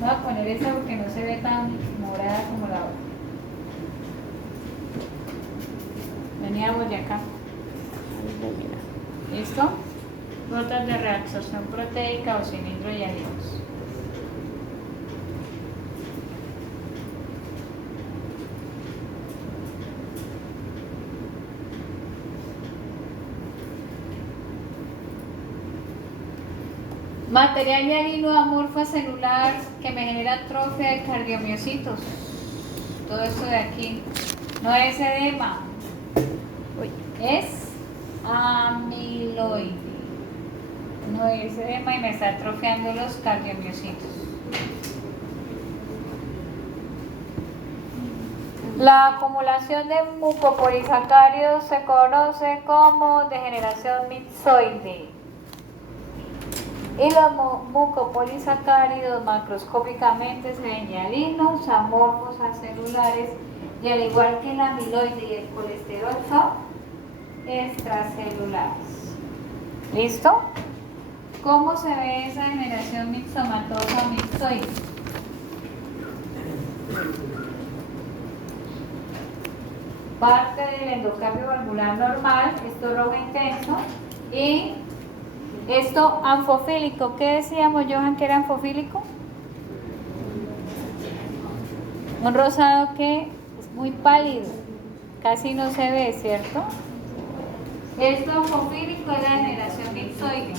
Voy a poner esta porque no se ve tan morada como la otra. Veníamos de acá. ¿Listo? Gotas de reabsorción proteica o cilindrohialinos. Material hialino amorfo celular que me genera atrofia de cardiomiocitos. Todo esto de aquí. No es edema. Es amiloide. No es edema y me está atrofiando los cardiomiocitos. La acumulación de mucopolisacáridos se conoce como degeneración mixoide. Y los mucopolisacáridos macroscópicamente se ven hialinos, amorfos, acelulares, y al igual que el amiloide y el colesterol son extracelulares. ¿Listo? ¿Cómo se ve esa degeneración mixomatosa o mixoide? Parte del endocardio valvular normal, esto rojo intenso, y esto anfofílico. ¿Qué decíamos, Johan, que era anfofílico? Un rosado que es muy pálido, casi no se ve, ¿cierto? Esto anfofílico es la generación mixoide.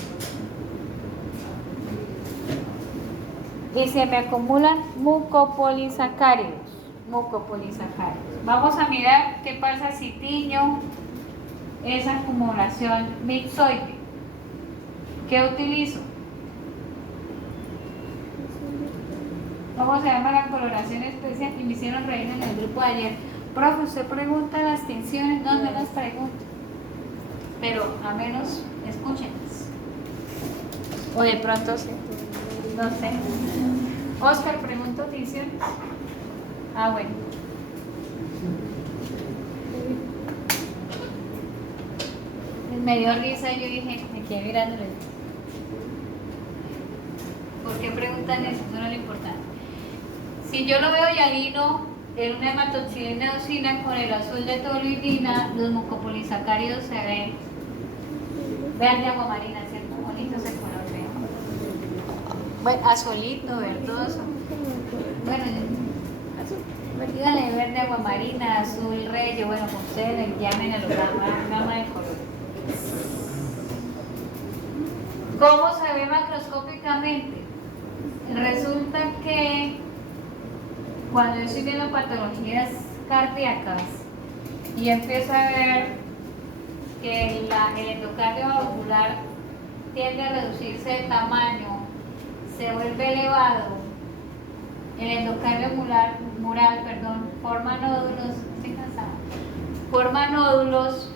Y se me acumulan mucopolisacáridos. Vamos a mirar qué pasa si tiño esa acumulación mixoide. ¿Qué utilizo? ¿Cómo se llama la coloración especial? Y me hicieron reír en el grupo de ayer. Profe, usted pregunta las tinciones, no me las pregunta. Pero a menos escúchenlas. O de pronto sí. No sé. Oscar, pregunto tinciones. Ah, bueno. Me dio risa y yo dije, me quedé mirándole. ¿Por qué preguntan eso? Eso no es lo importante. Si yo lo veo hialino en una hematoxilina eosina con el azul de toluidina, los mucopolisacáridos se ven verde aguamarina, ¿cierto? Bonito ese color, veo. Bueno, azulito, verdoso. Bueno, díganle verde aguamarina, azul rey, bueno, como ustedes le llamen a los gama de colores. ¿Cómo se ve macroscópicamente? Resulta que cuando yo estoy viendo patologías cardíacas y empiezo a ver que el endocardio valvular tiende a reducirse de tamaño, se vuelve elevado, el endocardio mural, forma nódulos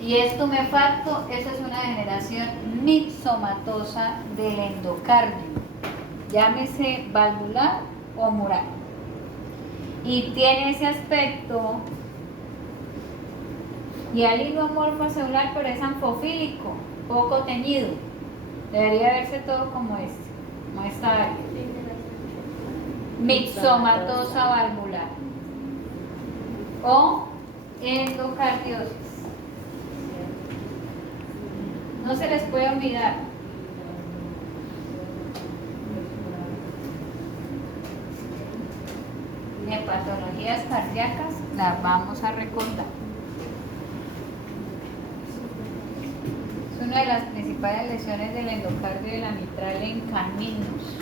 y es tumefacto. Esa es una degeneración mixomatosa del endocardio, llámese valvular o mural, y tiene ese aspecto hialino amorfo celular, pero es anfofílico, poco teñido. Debería verse todo como esta área. Mixomatosa valvular o endocardiosis. No se les puede olvidar. En patologías cardíacas las vamos a recordar. Es una de las principales lesiones del endocardio y de la mitral en caninos.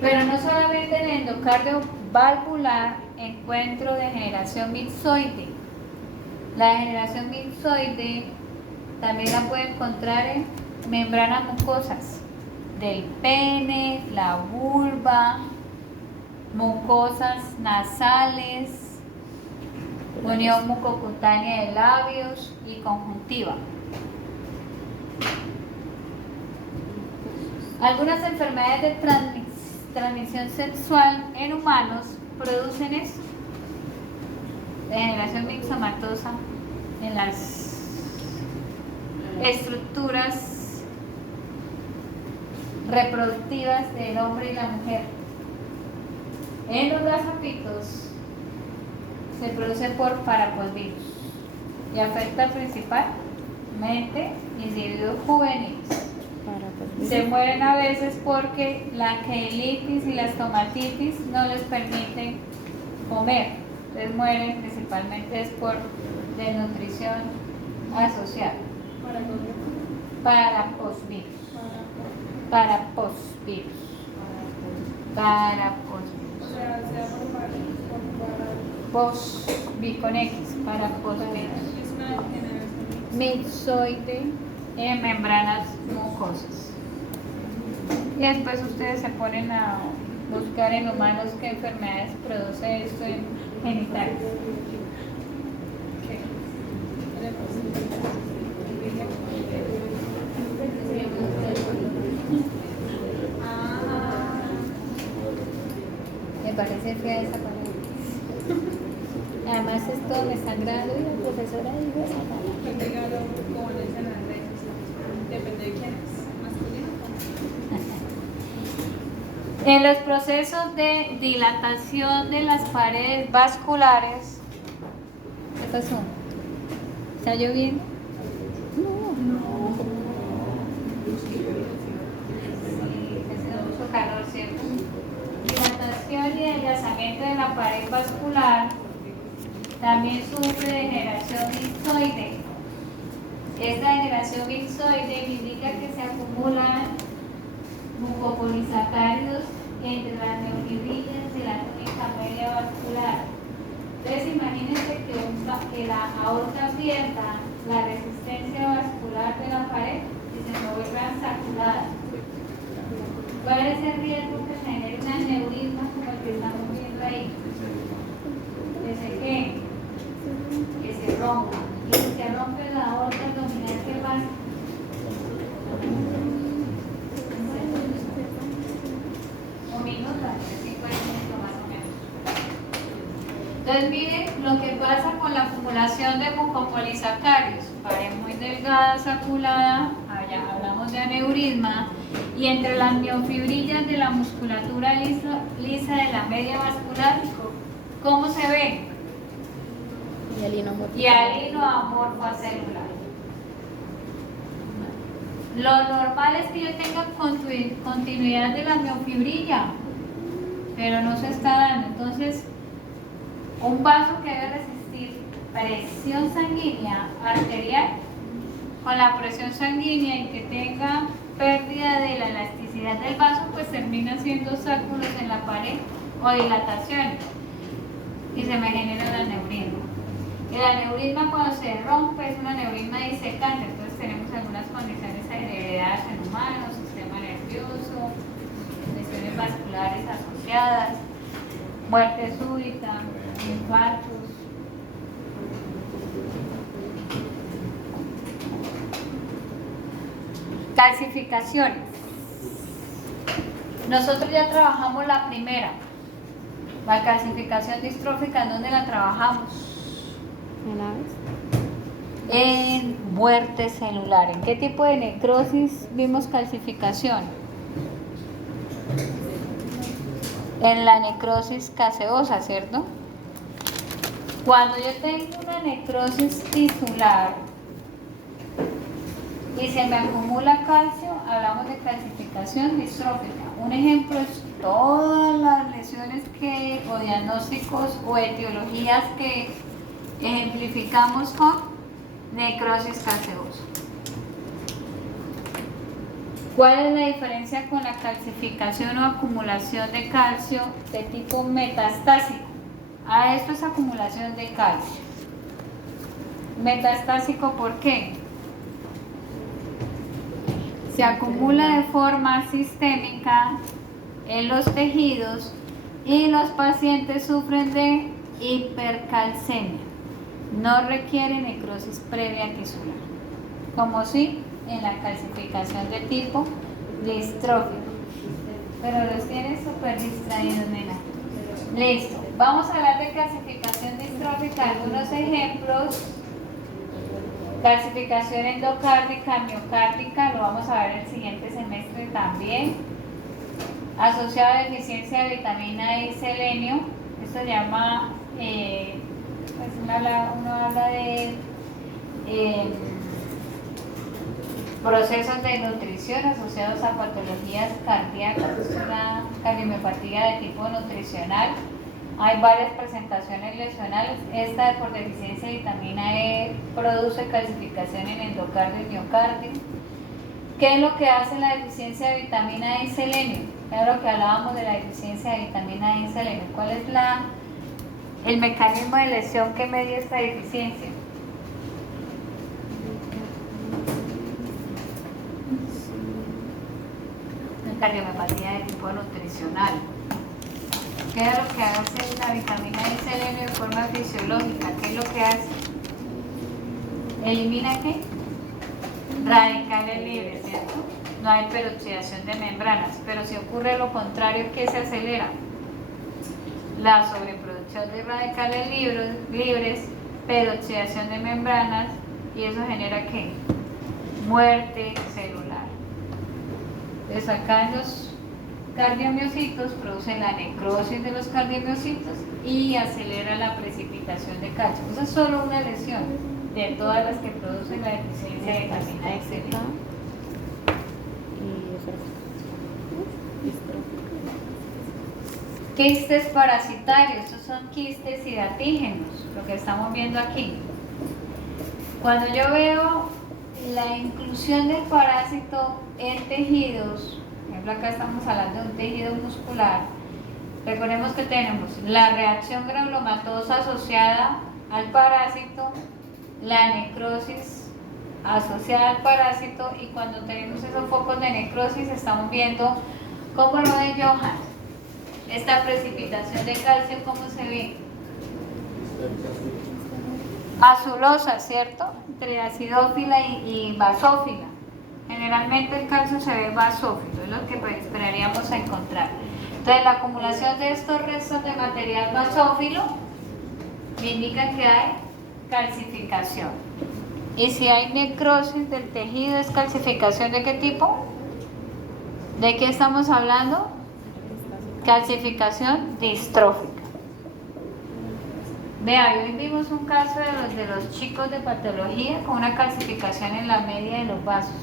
Pero no solamente en el endocardio valvular encuentro degeneración mixoide. La degeneración mixoide también la puede encontrar en membranas mucosas del pene, la vulva, mucosas nasales, unión mucocutánea de labios y conjuntiva. Algunas enfermedades de transmisión sexual en humanos producen esto, degeneración mixomatosa en las estructuras reproductivas del hombre y la mujer. En los gasopitos se produce por paraposvirus y afecta principalmente individuos juveniles. Se mueren a veces porque la queelitis y la estomatitis no les permiten comer. Entonces mueren principalmente es por desnutrición asociada. Paraposvirus. Con X, paraposvirus. Mixoide en membranas mucosas. Y después ustedes se ponen a buscar en humanos qué enfermedades produce esto en genitales. Me parece fea esa palabra. Además esto me está sangrando y la profesora dijo esa palabra. Depende de quién es, masculino o femenino. En los procesos de dilatación de las paredes vasculares, ¿qué pasó? ¿Está lloviendo? Sí, hace mucho calor, ¿cierto? Dilatación y desgastamiento de la pared vascular también sufre degeneración vinzoide. Esta degeneración vinzoide indica que se acumulan mucopolisacáridos entre las neurofibrillas de la túnica media vascular. Entonces imagínense que la aorta pierda la resistencia vascular de la pared y se me vuelvan saturadas. ¿Cuál es el riesgo que se genere un aneurisma como el que estamos viendo ahí? Que se rompa. Y si se rompe la aorta abdominal, ¿qué pasa? Un minuto, 5 minutos más o menos. Entonces miren lo que pasa con la acumulación de mucopolisacáridos. Pared muy delgada, saculada, allá hablamos de aneurisma, y entre las miofibrillas de la musculatura lisa de la media vascular, ¿cómo se ve? Hialino amorfa celular. Lo normal es que yo tenga continuidad de la miofibrilla, pero no se está dando. Entonces, un vaso que debe resistir presión sanguínea arterial, con la presión sanguínea y que tenga pérdida de la elasticidad del vaso, pues termina siendo obstáculos en la pared o dilataciones y se me genera el aneurisma. El aneurisma, cuando se rompe, es un aneurisma disecante. Entonces tenemos algunas condiciones heredadas en humanos, sistema nervioso, lesiones vasculares asociadas, muerte súbita, infartos. Calcificaciones. Nosotros ya trabajamos la primera, la calcificación distrófica. ¿En dónde la trabajamos? En muerte celular. ¿En qué tipo de necrosis vimos calcificación? En la necrosis caseosa, ¿cierto? Cuando yo tengo una necrosis tisular y se me acumula calcio, hablamos de calcificación distrófica. Un ejemplo es todas las lesiones o diagnósticos o etiologías que ejemplificamos con necrosis caseosa. ¿Cuál es la diferencia con la calcificación o acumulación de calcio de tipo metastásico? A esto es acumulación de calcio. Metastásico, ¿por qué? Se acumula de forma sistémica en los tejidos y los pacientes sufren de hipercalcemia. No requiere necrosis previa tisular, como si en la calcificación de tipo distrófico. Pero los tienes súper distraídos, nena. Listo. Vamos a hablar de calcificación distrófica. Algunos ejemplos. Calcificación endocárdica, miocárdica, lo vamos a ver el siguiente semestre también. Asociada a deficiencia de vitamina E y selenio. Esto se llama, pues uno habla de procesos de nutrición asociados a patologías cardíacas. Es una cardiomiopatía de tipo nutricional. Hay varias presentaciones lesionales. Esta por deficiencia de vitamina E produce calcificación en endocardio y miocardio. ¿Qué es lo que hace la deficiencia de vitamina E y selenio? Es lo que hablábamos de la deficiencia de vitamina E y selenio. ¿Cuál es el mecanismo de lesión que media esta deficiencia? Una cardiomiopatía de tipo nutricional. ¿Qué es lo que hace la vitamina E y selenio de forma fisiológica? ¿Qué es lo que hace? ¿Elimina qué? Radicales libres, ¿cierto? No hay peroxidación de membranas, pero si ocurre lo contrario, ¿qué se acelera? La sobreproducción de radicales libres, peroxidación de membranas, y eso genera ¿qué? Muerte celular. Entonces acá en los cardiomiocitos produce la necrosis de los cardiomiocitos y acelera la precipitación de calcio. Esa es solo una lesión de todas las que producen la deficiencia de vitamina D. Quistes parasitarios, estos son quistes hidatígenos, lo que estamos viendo aquí. Cuando yo veo la inclusión del parásito en tejidos, por ejemplo acá estamos hablando de un tejido muscular, recordemos que tenemos la reacción granulomatosa asociada al parásito, la necrosis asociada al parásito, y cuando tenemos esos focos de necrosis estamos viendo cómo lo de Johann. Esta precipitación de calcio, ¿cómo se ve? Azulosa, ¿cierto? Entre acidófila y basófila. Generalmente el calcio se ve basófilo, es lo que pues esperaríamos a encontrar. Entonces la acumulación de estos restos de material basófilo me indica que hay calcificación. Y si hay necrosis del tejido, ¿es calcificación de qué tipo? ¿De qué estamos hablando? Calcificación distrófica. Vea, hoy vimos un caso de los chicos de patología con una calcificación en la media de los vasos.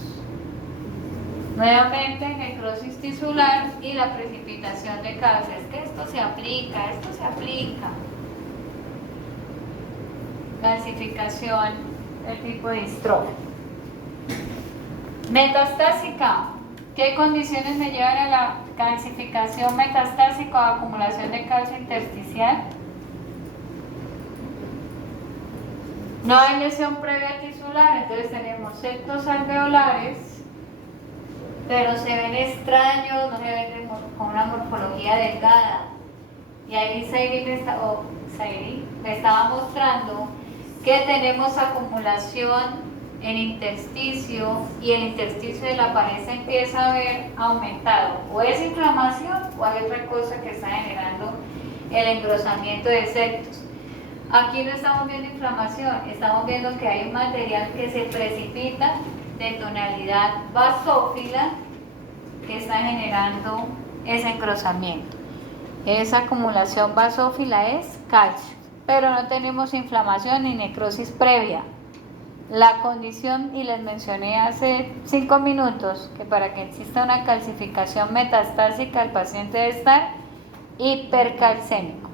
Nuevamente necrosis tisular y la precipitación de calcio. Es que esto se aplica. Calcificación del tipo distrófico. Metastásica. ¿Qué condiciones me llevan a la calcificación metastásica o acumulación de calcio intersticial? No hay lesión previa tisular, entonces tenemos septos alveolares, pero se ven extraños, no se ven con una morfología delgada. Y ahí Seiri me estaba mostrando que tenemos acumulación en intersticio, y el intersticio de la pared se empieza a ver aumentado. O es inflamación o hay otra cosa que está generando el engrosamiento de septos. Aquí no estamos viendo inflamación, estamos viendo que hay un material que se precipita de tonalidad basófila que está generando ese engrosamiento. Esa acumulación basófila es calcio, pero no tenemos inflamación ni necrosis previa. La condición, y les mencioné hace 5 minutos, que para que exista una calcificación metastásica el paciente debe estar hipercalcémico.